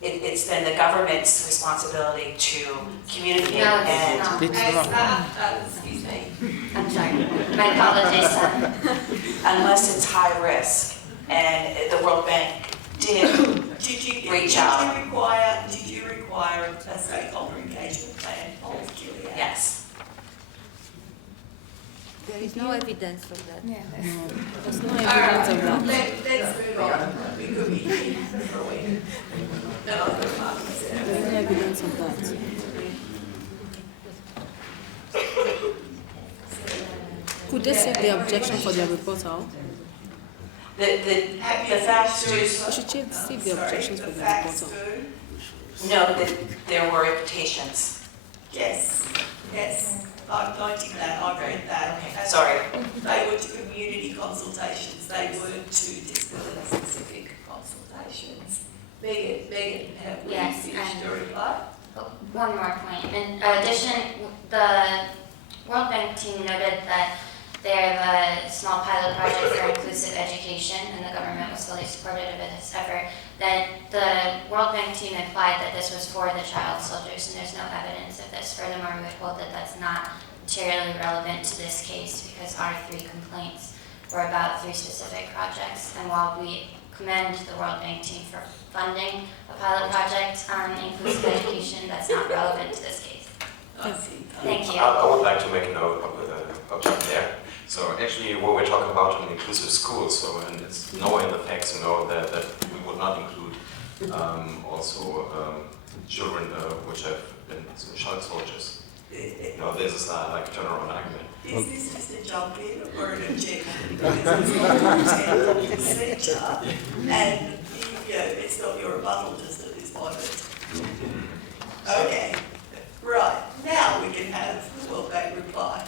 it's then the government's responsibility to communicate No, and it's not. Excuse me. I'm sorry, my apologies. unless it's high risk. And the World Bank did reach out. Did you require a stakeholder engagement plan of Gilead? Yes. There is no evidence of that. Yeah. There's no All evidence of right, that. let's move on. We could be here for a week. And I've got markers there. There's no evidence of that. Could they save the objection for their report out? The facts do, We should save the objections for the report out. no, that there were reputations. Yes, I'm noting that, I read that. Okay, sorry. They were to community consultations, they weren't to disability-specific consultations. Megan, have we Yes, finished and- your reply? One more point. In addition, the World Bank team noted that they have a small pilot project for inclusive education, and the government was fully supportive of this effort. That the World Bank team implied that this was for the child soldiers, and there's no evidence of this. Furthermore, we would hold that that's not materially relevant to this case because our 3 complaints were about 3 specific projects. And while we commend the World Bank team for funding a pilot project on inclusive education, that's not relevant to this case. Thank you. I would like to make a note of there. So actually what we're talking about an inclusive school, so and it's nowhere in the facts, that we would not include also children which have been child soldiers. This is not like a turnaround argument. Is this just a jump in or an objection? Because it's not a procedure, and it's not your rebuttal just at this moment. Okay, right, now we can have the World Bank reply.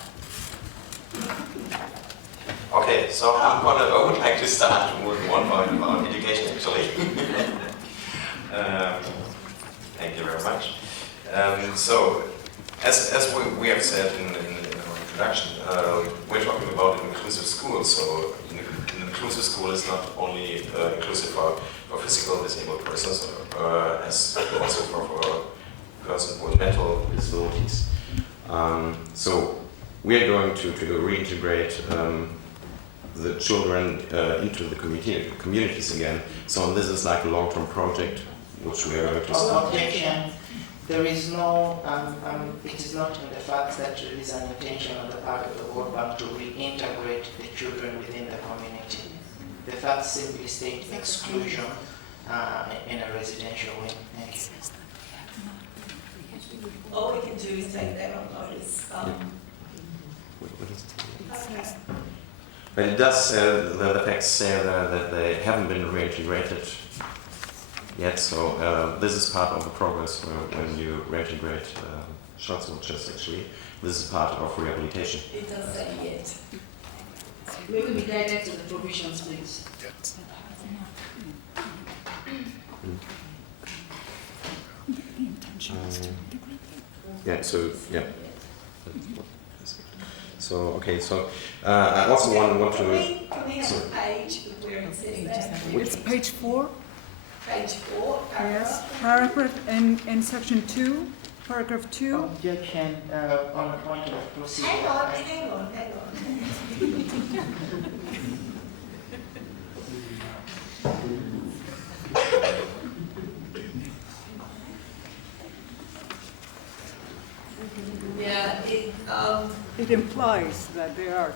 Okay, so I would like to start with one point about education actually. Thank you very much. So, as we have said in our introduction, we're talking about an inclusive school. So, an inclusive school is not only inclusive for physical disabled persons, as also for persons with mental disabilities. So, we are going to reintegrate the children into the communities again. So this is like a long-term project which we are going to start. Objection. There is no, it is not in the fact that there is an intention on the part of the World Bank to reintegrate the children within the community. The facts simply state exclusion in a residential wing. Thank you. All we can do is take that on notice. Okay. But it does, the facts say that they haven't been reintegrated yet, so this is part of the progress when you reintegrate child soldiers actually. This is part of rehabilitation. It does say yet. May we be guided to the provisions, please? Yeah, so, yeah. So, okay, so I also want to... Can we have a page where it says that? It's page 4. Page 4, Yes, paragraph. paragraph in section 2, paragraph 2. Objection on the point of procedure. Hang on. Yeah, It implies that they are.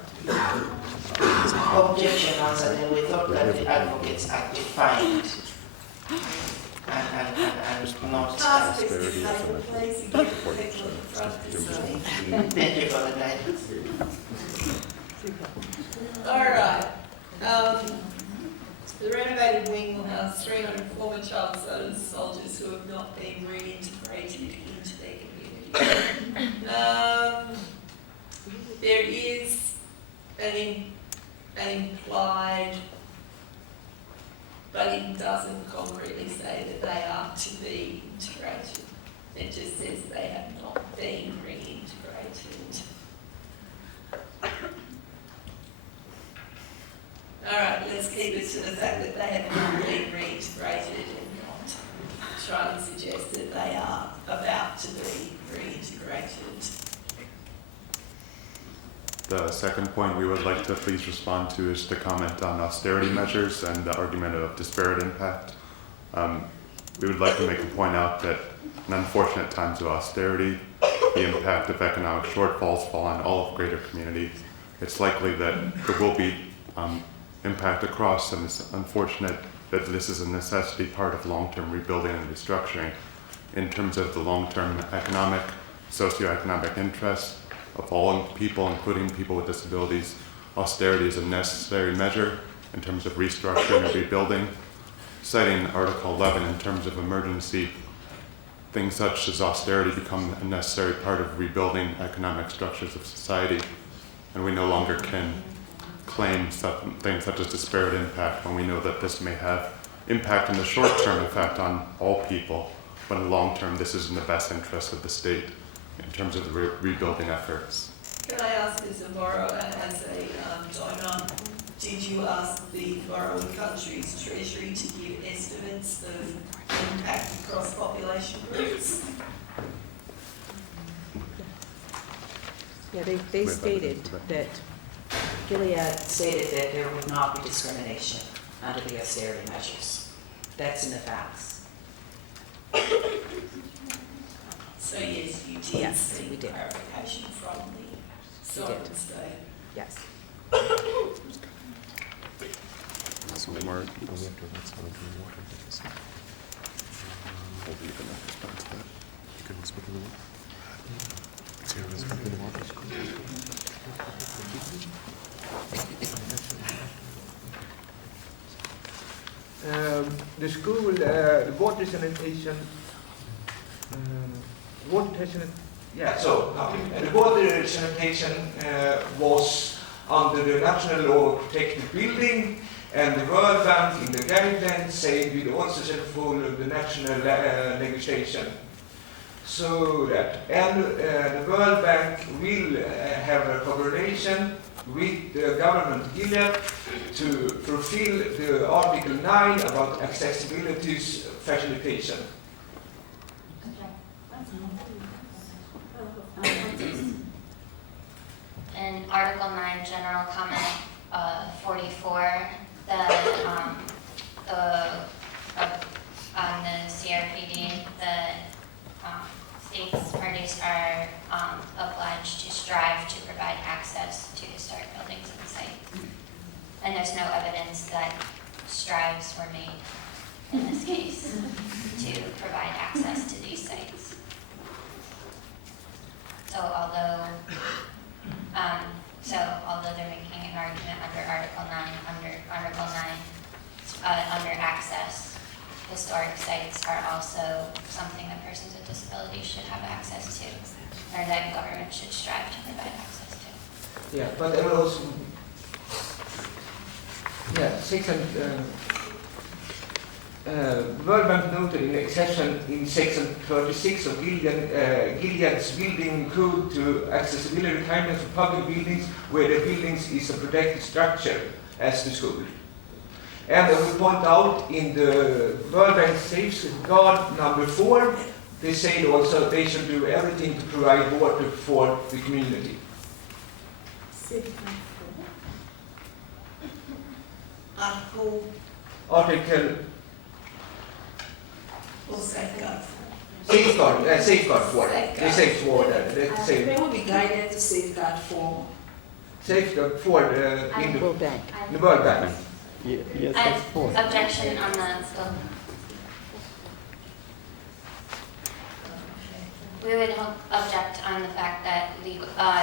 Objection once again. We thought that the advocates are defined and not pass this to table, please, and give the people in front to see. Thank you for the guidance. All right. The renovated wing will house 300 former child soldiers who have not been reintegrated into their community. There is an implied, but it doesn't concretely say that they are to be integrated. It just says they have not been reintegrated. All right, let's keep it to the fact that they have not been reintegrated and not try and suggest that they are about to be reintegrated. The second point we would like to please respond to is to comment on austerity measures and the argument of disparate impact. We would like to make a point out that in unfortunate times of austerity, the impact of economic shortfalls fall on all of greater communities. It's likely that there will be impact across, and it's unfortunate that this is a necessity part of long-term rebuilding and restructuring. In terms of the long-term economic, socioeconomic interests of all people, including people with disabilities, austerity is a necessary measure in terms of restructuring and rebuilding. Citing Article 11 in terms of emergency, things such as austerity become a necessary part of rebuilding economic structures of society, and we no longer can claim things such as disparate impact when we know that this may have impact in the short term effect on all people, but in the long term this is in the best interest of the state in terms of the rebuilding efforts. Can I ask as a borrower, as a donor, did you ask the borrowing country's treasury to give estimates of impact across population groups? Yeah, they stated that, Gilead stated that there would not be discrimination under the austerity measures. That's in the facts. So yes, you did see clarification from the sovereign state. Yes. So Mark, we have to let someone drink water. Hold you can respond to that. You can speak in the water. Sarah, speak in the water. The school, water sanitation, the water sanitation was under the national law of protected building, and the World Bank in the guidelines say we also shall follow the national legislation. So that, and the World Bank will have a collaboration with the government Gilead to fulfill the Article 9 about accessibility facilitation. In Article 9, General Comment 44, on the CRPD, the states parties are obliged to strive to provide access to historic buildings and sites. And there's no evidence that strives were made in this case to provide access to these sites. So although they're making an argument under Article 9, under access, historic sites are also something that persons with disabilities should have access to, or that government should strive to provide access to. Yeah, but there was also, World Bank noted in exception in section 36 of Gilead's building code to accessibility requirements for public buildings where the buildings is a protected structure as the school. And I will point out in the World Bank safeguard number 4, they say also they should do everything to provide water for the community. Article Safeguard 4. They safeguard. They will be guided to safeguard 4. Safeguard 4 in the World Bank. The World Bank. Yes, that's 4. Objection on the We would object on the fact that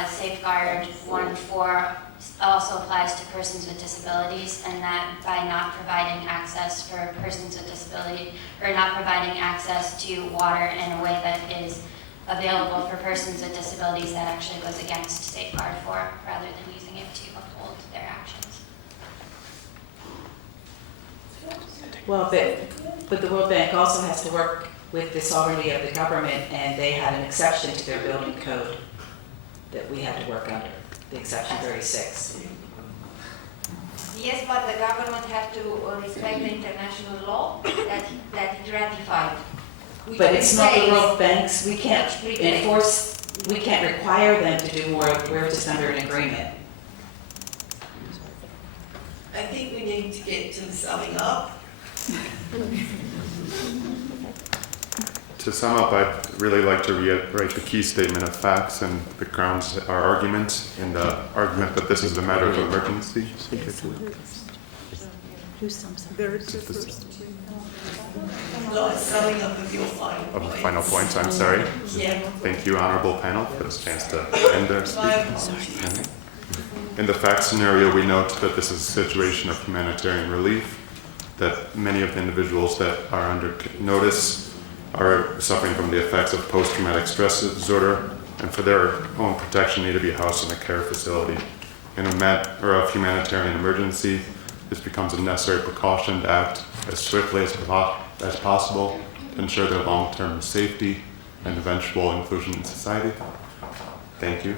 safeguard 1.4 also applies to persons with disabilities, and that by not providing access for persons with disability, or not providing access to water in a way that is available for persons with disabilities that actually goes against Safeguard 4 rather than using it to uphold their actions. Well, but the World Bank also has to work with the sovereignty of the government, and they had an exception to their building code that we had to work under, the exception 36. Yes, but the government had to respect the international law that it ratified. But it's not the World Bank's, we can't enforce, we can't require them to do more, we're just under an agreement. I think we need to get to summing up. To sum up, I'd really like to reiterate the key statement of facts and the grounds, our argument, in the argument that this is a matter of emergency. Summing up of your final Of points. the final points, I'm sorry. Yeah. Thank you, honorable panel, for this chance to end our speech. In the fact scenario, we note that this is a situation of humanitarian relief, that many of the individuals that are under notice are suffering from the effects of post-traumatic stress disorder, and for their own protection need to be housed in a care facility. In a humanitarian emergency, this becomes a necessary precaution to act as swiftly as possible to ensure their long-term safety and eventual inclusion in society. Thank you.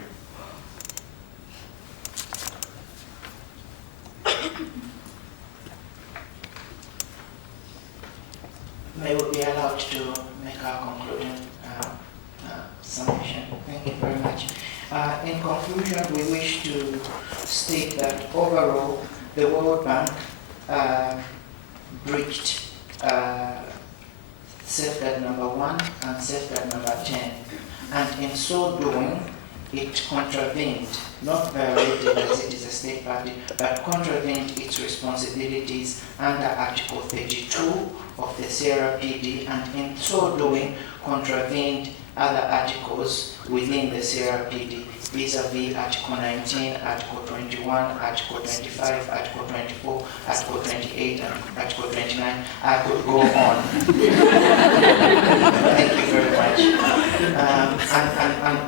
May we be allowed to make our concluding summation? Thank you very much. In conclusion, we wish to state that overall, the World Bank breached safeguard number 1 and safeguard number 10, and in so doing, it contravened, not violated as it is a state party, but contravened its responsibilities under Article 32 of the CRPD, and in so doing, contravened other articles within the CRPD, vis-a-vis Article 19, Article 21, Article 25, Article 24, Article 28, and Article 29. I could go on. Thank you very much.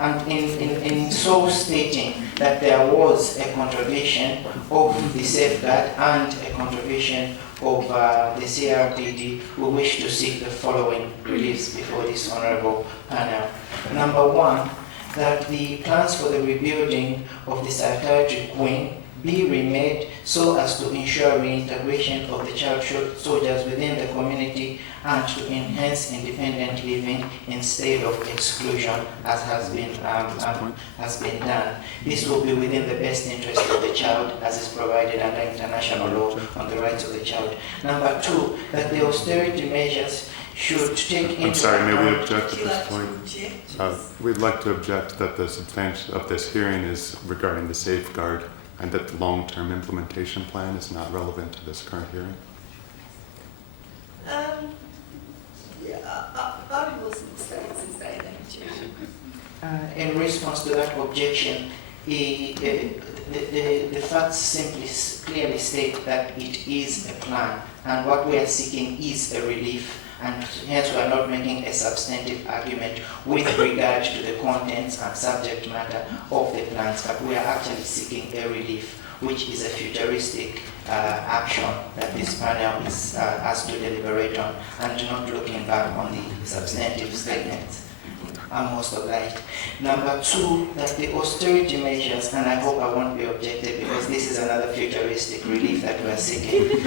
And in so stating that there was a contravention of the safeguard and a contravention of the CRPD, we wish to seek the following reliefs before this honorable panel. Number 1, that the plans for the rebuilding of the psychiatric wing be remade so as to ensure reintegration of the child soldiers within the community and to enhance independent living instead of exclusion, as has been done. This will be within the best interest of the child, as is provided under international law on the rights of the child. Number 2, that the austerity measures should take into I'm sorry, may we account... object at this point? We'd like to object that the substantial of this hearing is regarding the safeguard and that the long-term implementation plan is not relevant to this current hearing. I wasn't saying that. In response to that objection, the facts simply clearly state that it is a plan, and what we are seeking is a relief, and hence we are not making a substantive argument with regard to the contents and subject matter of the plans, but we are actually seeking a relief, which is a futuristic action that this panel is asked to deliberate on, and not looking back on the substantive statements. I'm most obliged. Number 2, that the austerity measures, and I hope I won't be objected because this is another futuristic relief that we are seeking,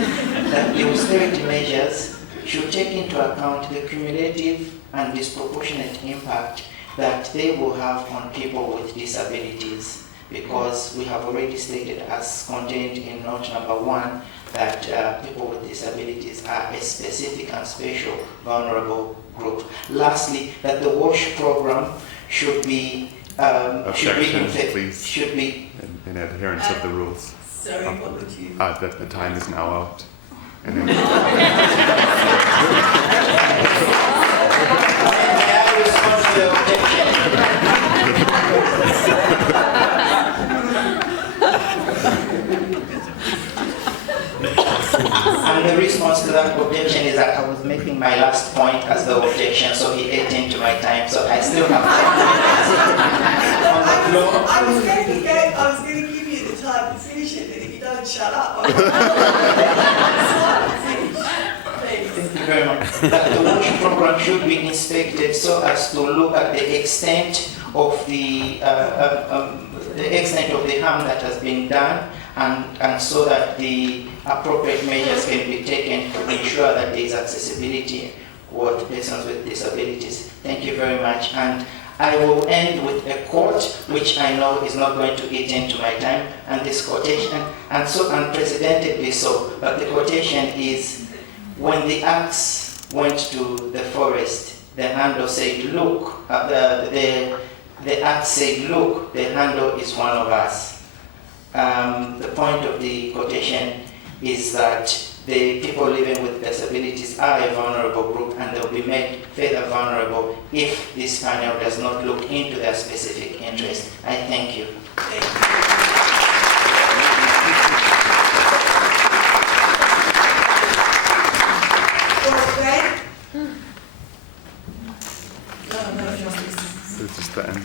that the austerity measures should take into account the cumulative and disproportionate impact that they will have on people with disabilities, because we have already stated, as contained in note number 1, that people with disabilities are a specific and special vulnerable group. Lastly, that the WASH program should be should be in adherence of the rules. Sorry, what would you? That the time is now out. And then and the response to that objection is that I was making my last point as the objection, so he ate into my time, so I still have 10 minutes on the floor. I was going to give you the time to finish it, and if you don't shut up, I'm Thank you very much. That the WASH program should be inspected so as to look at the extent of the extent of the harm that has been done, and so that the appropriate measures can be taken to ensure that there is accessibility for persons with disabilities. Thank you very much. And I will end with a quote, which I know is not going to eat into my time, and this quotation, and so unprecedentedly so, but the quotation is, when the axe went to the forest, the handle said, look, the axe said, look, the handle is one of us. The point of the quotation is that the people living with disabilities are a vulnerable group, and they'll be made further vulnerable if this panel does not look into their specific interest. I thank you. This is the end.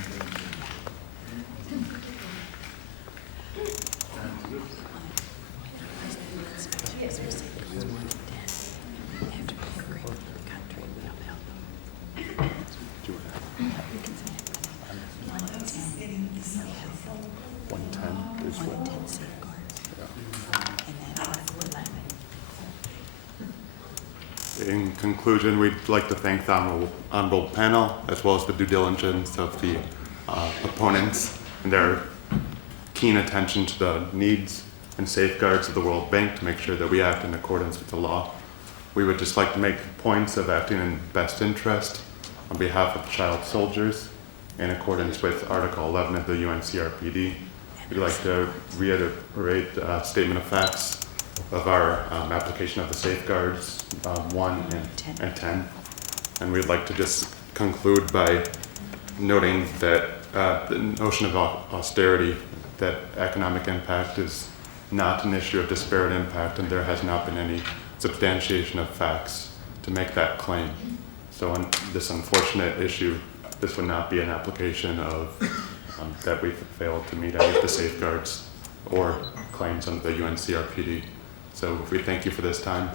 In conclusion, we'd like to thank the honorable panel, as well as the due diligence of the opponents and their keen attention to the needs and safeguards of the World Bank to make sure that we act in accordance with the law. We would just like to make points of acting in best interest on behalf of child soldiers in accordance with Article 11 of the UNCRPD. We'd like to reiterate a statement of facts of our application of the safeguards 1 and 10. And we'd like to just conclude by noting that the notion of austerity, that economic impact is not an issue of disparate impact, and there has not been any substantiation of facts to make that claim. So on this unfortunate issue, this would not be an application of that we've failed to meet any of the safeguards or claims under the UNCRPD. So we thank you for this time.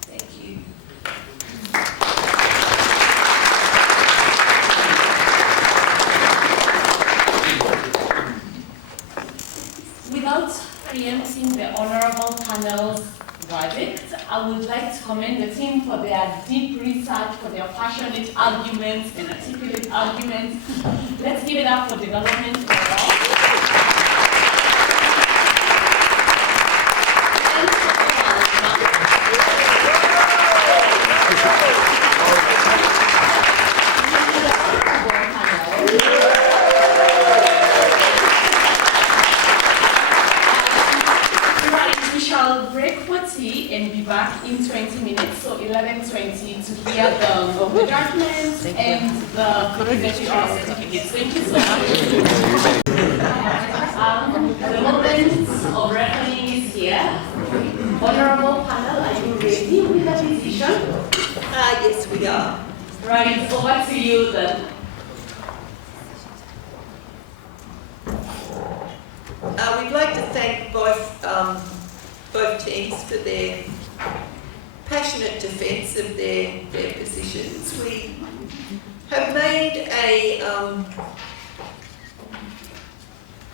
Thank you. Without preempting the honorable panel's verdict, I would like to commend the team for their deep research, for their passionate arguments and articulate arguments. Let's give it up for development overall. And be back in 20 minutes, so 11:20, to hear the judgments and the certificates. Thank you so much. The moment of reckoning is here. Honorable panel, are you ready with the decision? Yes, we are. Right, over to you then. We'd like to thank both teams for their passionate defence of their positions. We have made a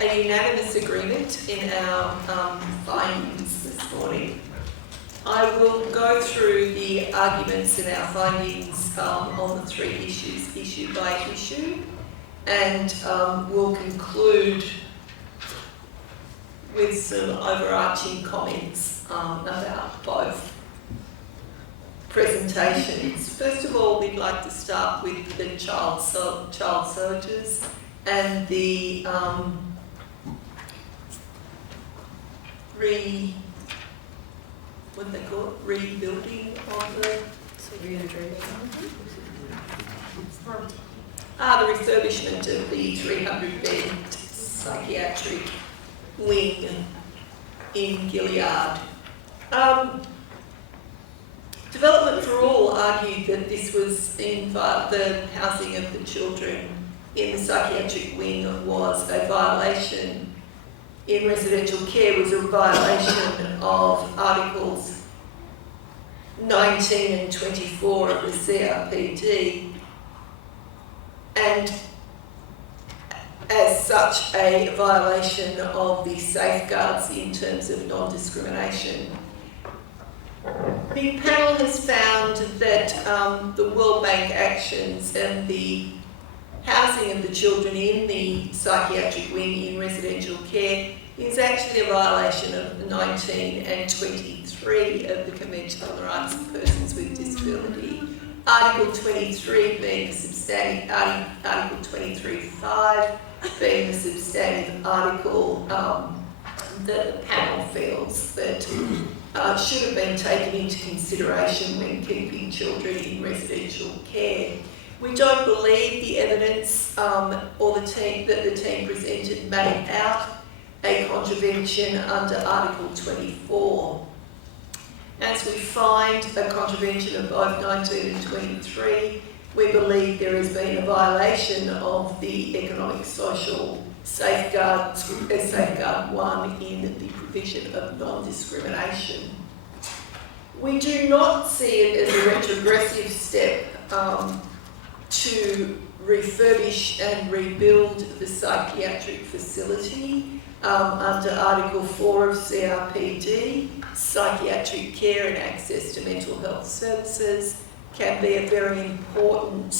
unanimous agreement in our findings this morning. I will go through the arguments in our findings on the three issues, issue by issue, and we'll conclude with some overarching comments about both presentations. First of all, we'd like to start with the child soldiers and the rebuilding of the refurbishment of the 300-bed psychiatric wing in Gilead. argued that this was the housing of the children in the psychiatric wing was a violation in residential care, was a violation of Articles 19 and 24 of the CRPD, and as such a violation of the safeguards in terms of non-discrimination. The panel has found that the World Bank actions and the housing of the children in the psychiatric wing in residential care is actually a violation of 19 and 23 of the Convention on the Rights of Persons with Disability. Article 23 being the substantive, Article 23(5) being the substantive article that the panel feels that should have been taken into consideration when keeping children in residential care. We don't believe the evidence or the team that the team presented made out a contravention under Article 24. As we find a contravention of both 19 and 23, we believe there has been a violation of the economic social safeguards, safeguard 1 in the provision of non-discrimination. We do not see it as a retrogressive step to refurbish and rebuild the psychiatric facility under Article 4 of CRPD. Psychiatric care and access to mental health services can be a very important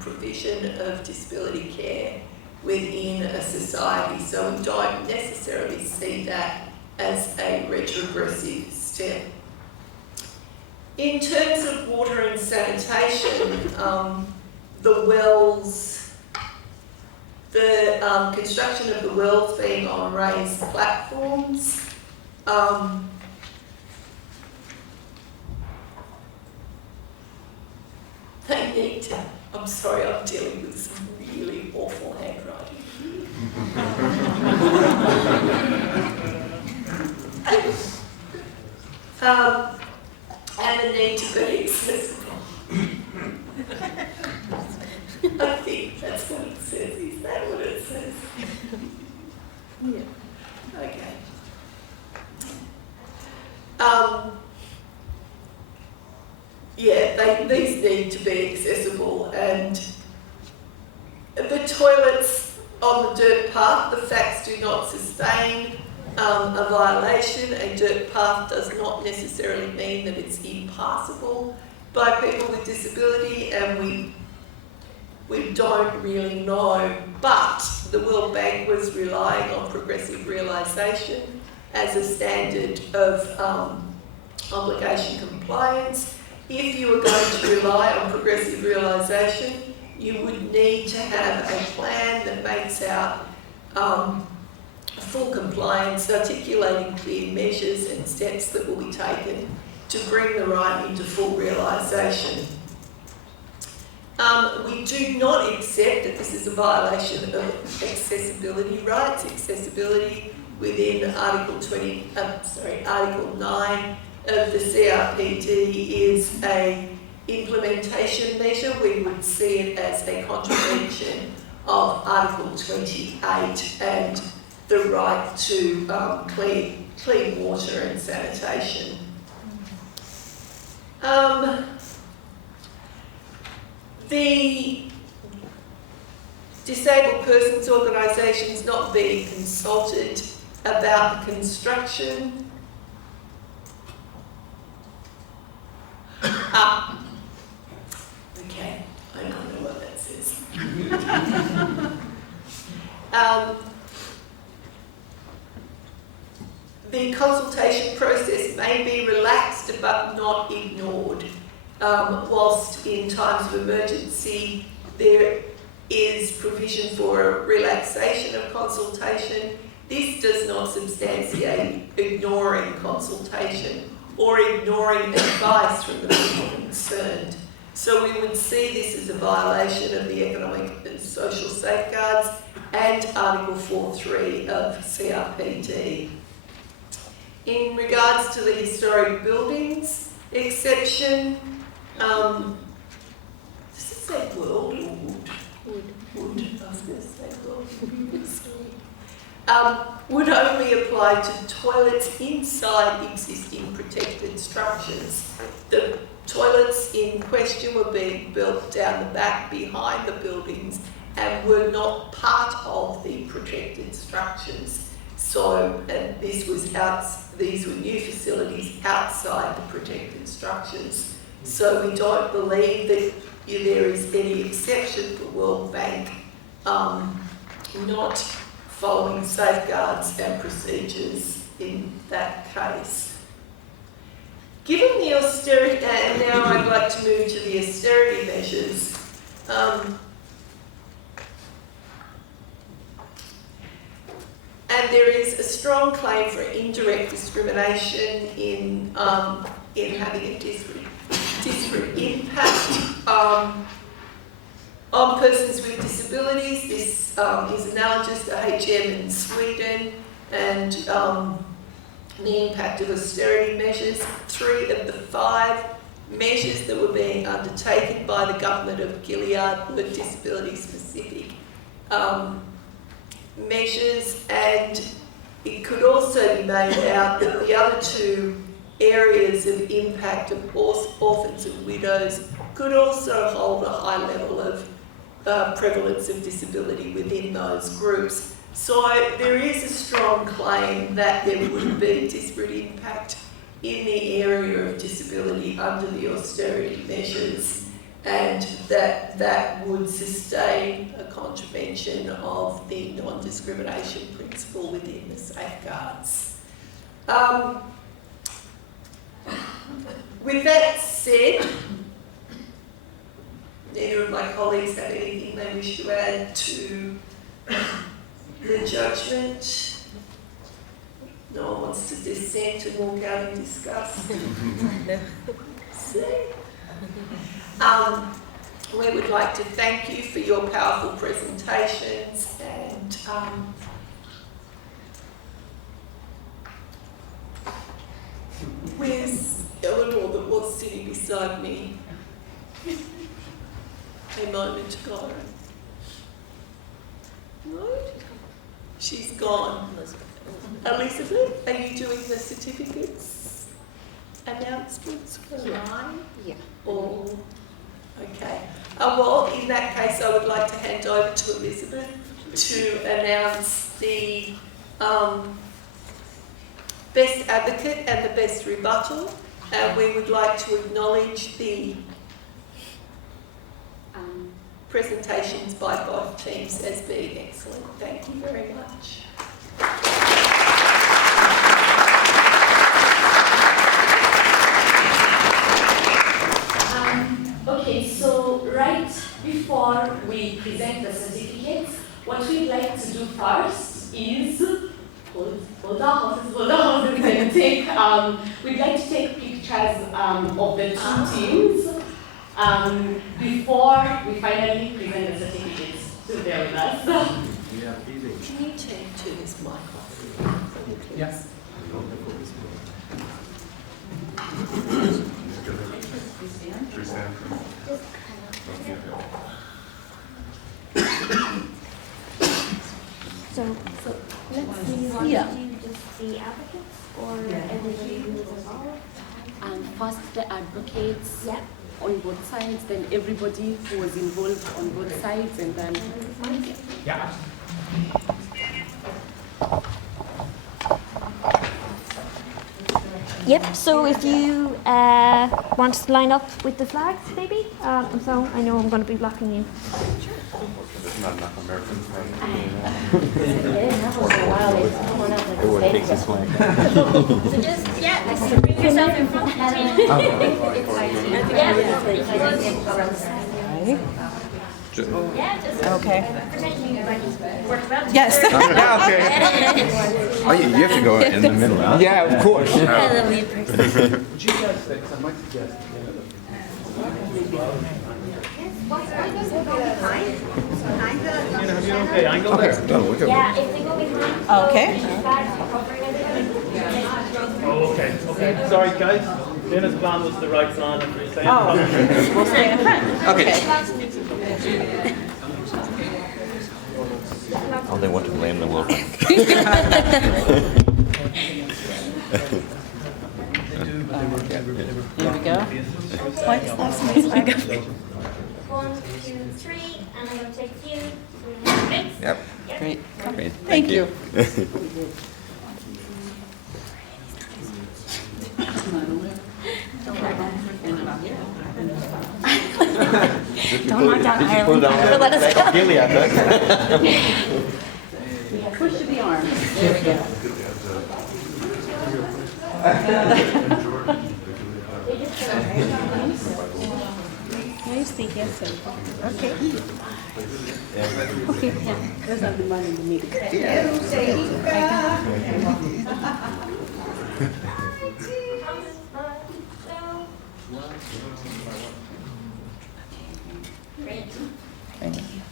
provision of disability care within a society. So we don't necessarily see that as a retrogressive step. In terms of water and sanitation, the wells, the construction of the wells being on raised platforms, they need to, I'm sorry, I'm dealing with some really awful handwriting here. And the need to be accessible. I think that's what it says. Is that what it says? Yeah. Okay. Yeah, these need to be accessible, and the toilets on the dirt path, the facts do not sustain a violation. A dirt path does not necessarily mean that it's impassable by people with disability, and we don't really know, but the World Bank was relying on progressive realisation as a standard of obligation compliance. If you were going to rely on progressive realisation, you would need to have a plan that makes out full compliance, articulating clear measures and steps that will be taken to bring the right into full realisation. We do not accept that this is a violation of accessibility rights. Accessibility within Article 9 of the CRPD is a implementation measure. We would see it as a contravention of Article 28 and the right to clean water and sanitation. The disabled persons organisations not being consulted about the construction. Okay, I don't know what that says. The consultation process may be relaxed but not ignored. Whilst in times of emergency there is provision for a relaxation of consultation, this does not substantiate ignoring consultation or ignoring advice from the people concerned. So we would see this as a violation of the economic and social safeguards and Article 4.3 of CRPD. In regards to the historic buildings exception, say world or would? Would. I was going to say world. Would only apply to toilets inside existing protected structures. The toilets in question were being built down the back behind the buildings and were not part of the protected structures. So, and these were new facilities outside the protected structures. So we don't believe that there is any exception for World Bank not following safeguards and procedures in that case. Given the austerity, and now I'd like to move to the austerity measures. And there is a strong claim for indirect discrimination in having a disparate impact on persons with disabilities. This is analogous to HM in Sweden and the impact of austerity measures. 3 of the 5 measures that were being undertaken by the government of Gilead were disability-specific measures, and it could also be made out that the other 2 areas of impact of orphans and widows could also hold a high level of prevalence of disability within those groups. So there is a strong claim that there would be disparate impact in the area of disability under the austerity measures, and that would sustain a contravention of the non-discrimination principle within the safeguards. With that said, neither of my colleagues have anything they wish to add to the judgment. No one wants to dissent and walk out and discuss. We would like to thank you for your powerful presentations, and where's Eleanor that was sitting beside me a moment ago? No? She's gone. Elizabeth, are you doing the certificates announcements for mine? Yeah. Or, okay. Well, in that case, I would like to hand over to Elizabeth to announce the best advocate and the best rebuttal. And we would like to acknowledge the presentations by both teams as being excellent. Thank you very much. Okay, so right before we present the certificates, what we'd like to do first is hold on, and take. We'd like to take pictures of the 2 teams before we finally present the certificates. So bear with us. Can you turn to this microphone? Yes. So let's see, you want to do just the advocates or everybody who is involved? First the advocates on both sides, then everybody who was involved on both sides, and then Yeah. Yep, so if you want to line up with the flags, maybe. So I know I'm going to be blocking you. There's not enough Americans. Everyone takes his flag. So just, bring yourself in front of the team. Okay. Pretend you work well. Yes. Oh, you have to go in the middle, huh? Yeah, of course. Would you guys think, I might suggest Okay, look at yeah, if they go behind. Okay. Oh, okay. Sorry, guys. Dennis' plan was the right plan. Oh, we'll stay in front. Okay. Oh, they want to blame the World Bank. There we go. What's last name? 1, 2, 3, and I'm going to take a few. Yep. Great. Great. Thank you. Don't knock down Ireland. Let us go. Push to the arm. There we go. Nice to yes, sir. Okay. Okay, yeah. Let's have the man in the middle. Thank you.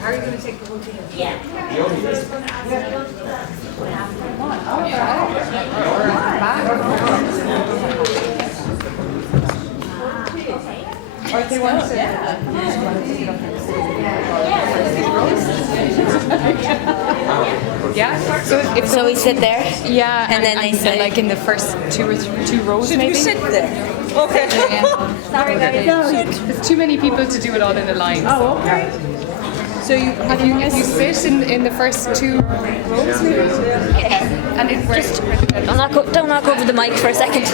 How are you going to take the whole thing? Or if they want to sit Yeah. So we sit there? Yeah, And then they say- like in the first two rows, Should maybe. you sit there? Okay. Sorry, guys. It's too many people to do it all in a line. Oh, okay. So you have You sit in the first two rows, maybe. And it works. Don't knock over the mic for a second.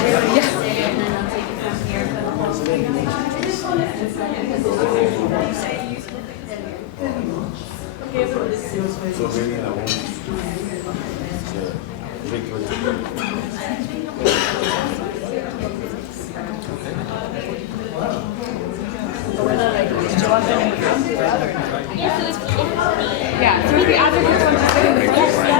Yeah, so the advocates want to sit in the front.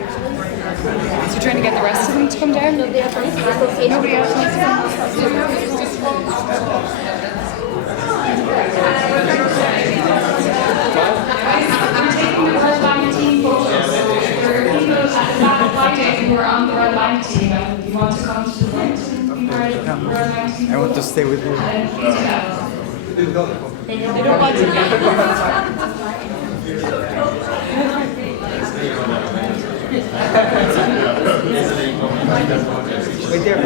So you're trying to get the rest of them to come down? Nobody else needs to I'm taking the World Bank team photos. There are people at the back of Friday who are on the World Bank team. And you want to come to the front and be part of the World Bank team? I want to stay with you. They don't want to. Wait there.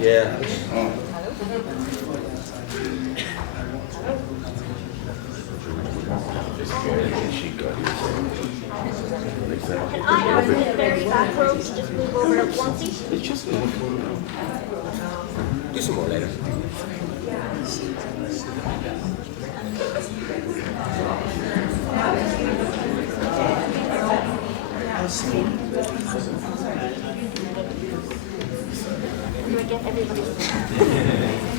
Yeah. Can I ask in the very back row to just move over one seat? Do some more later. I'm going to get everybody.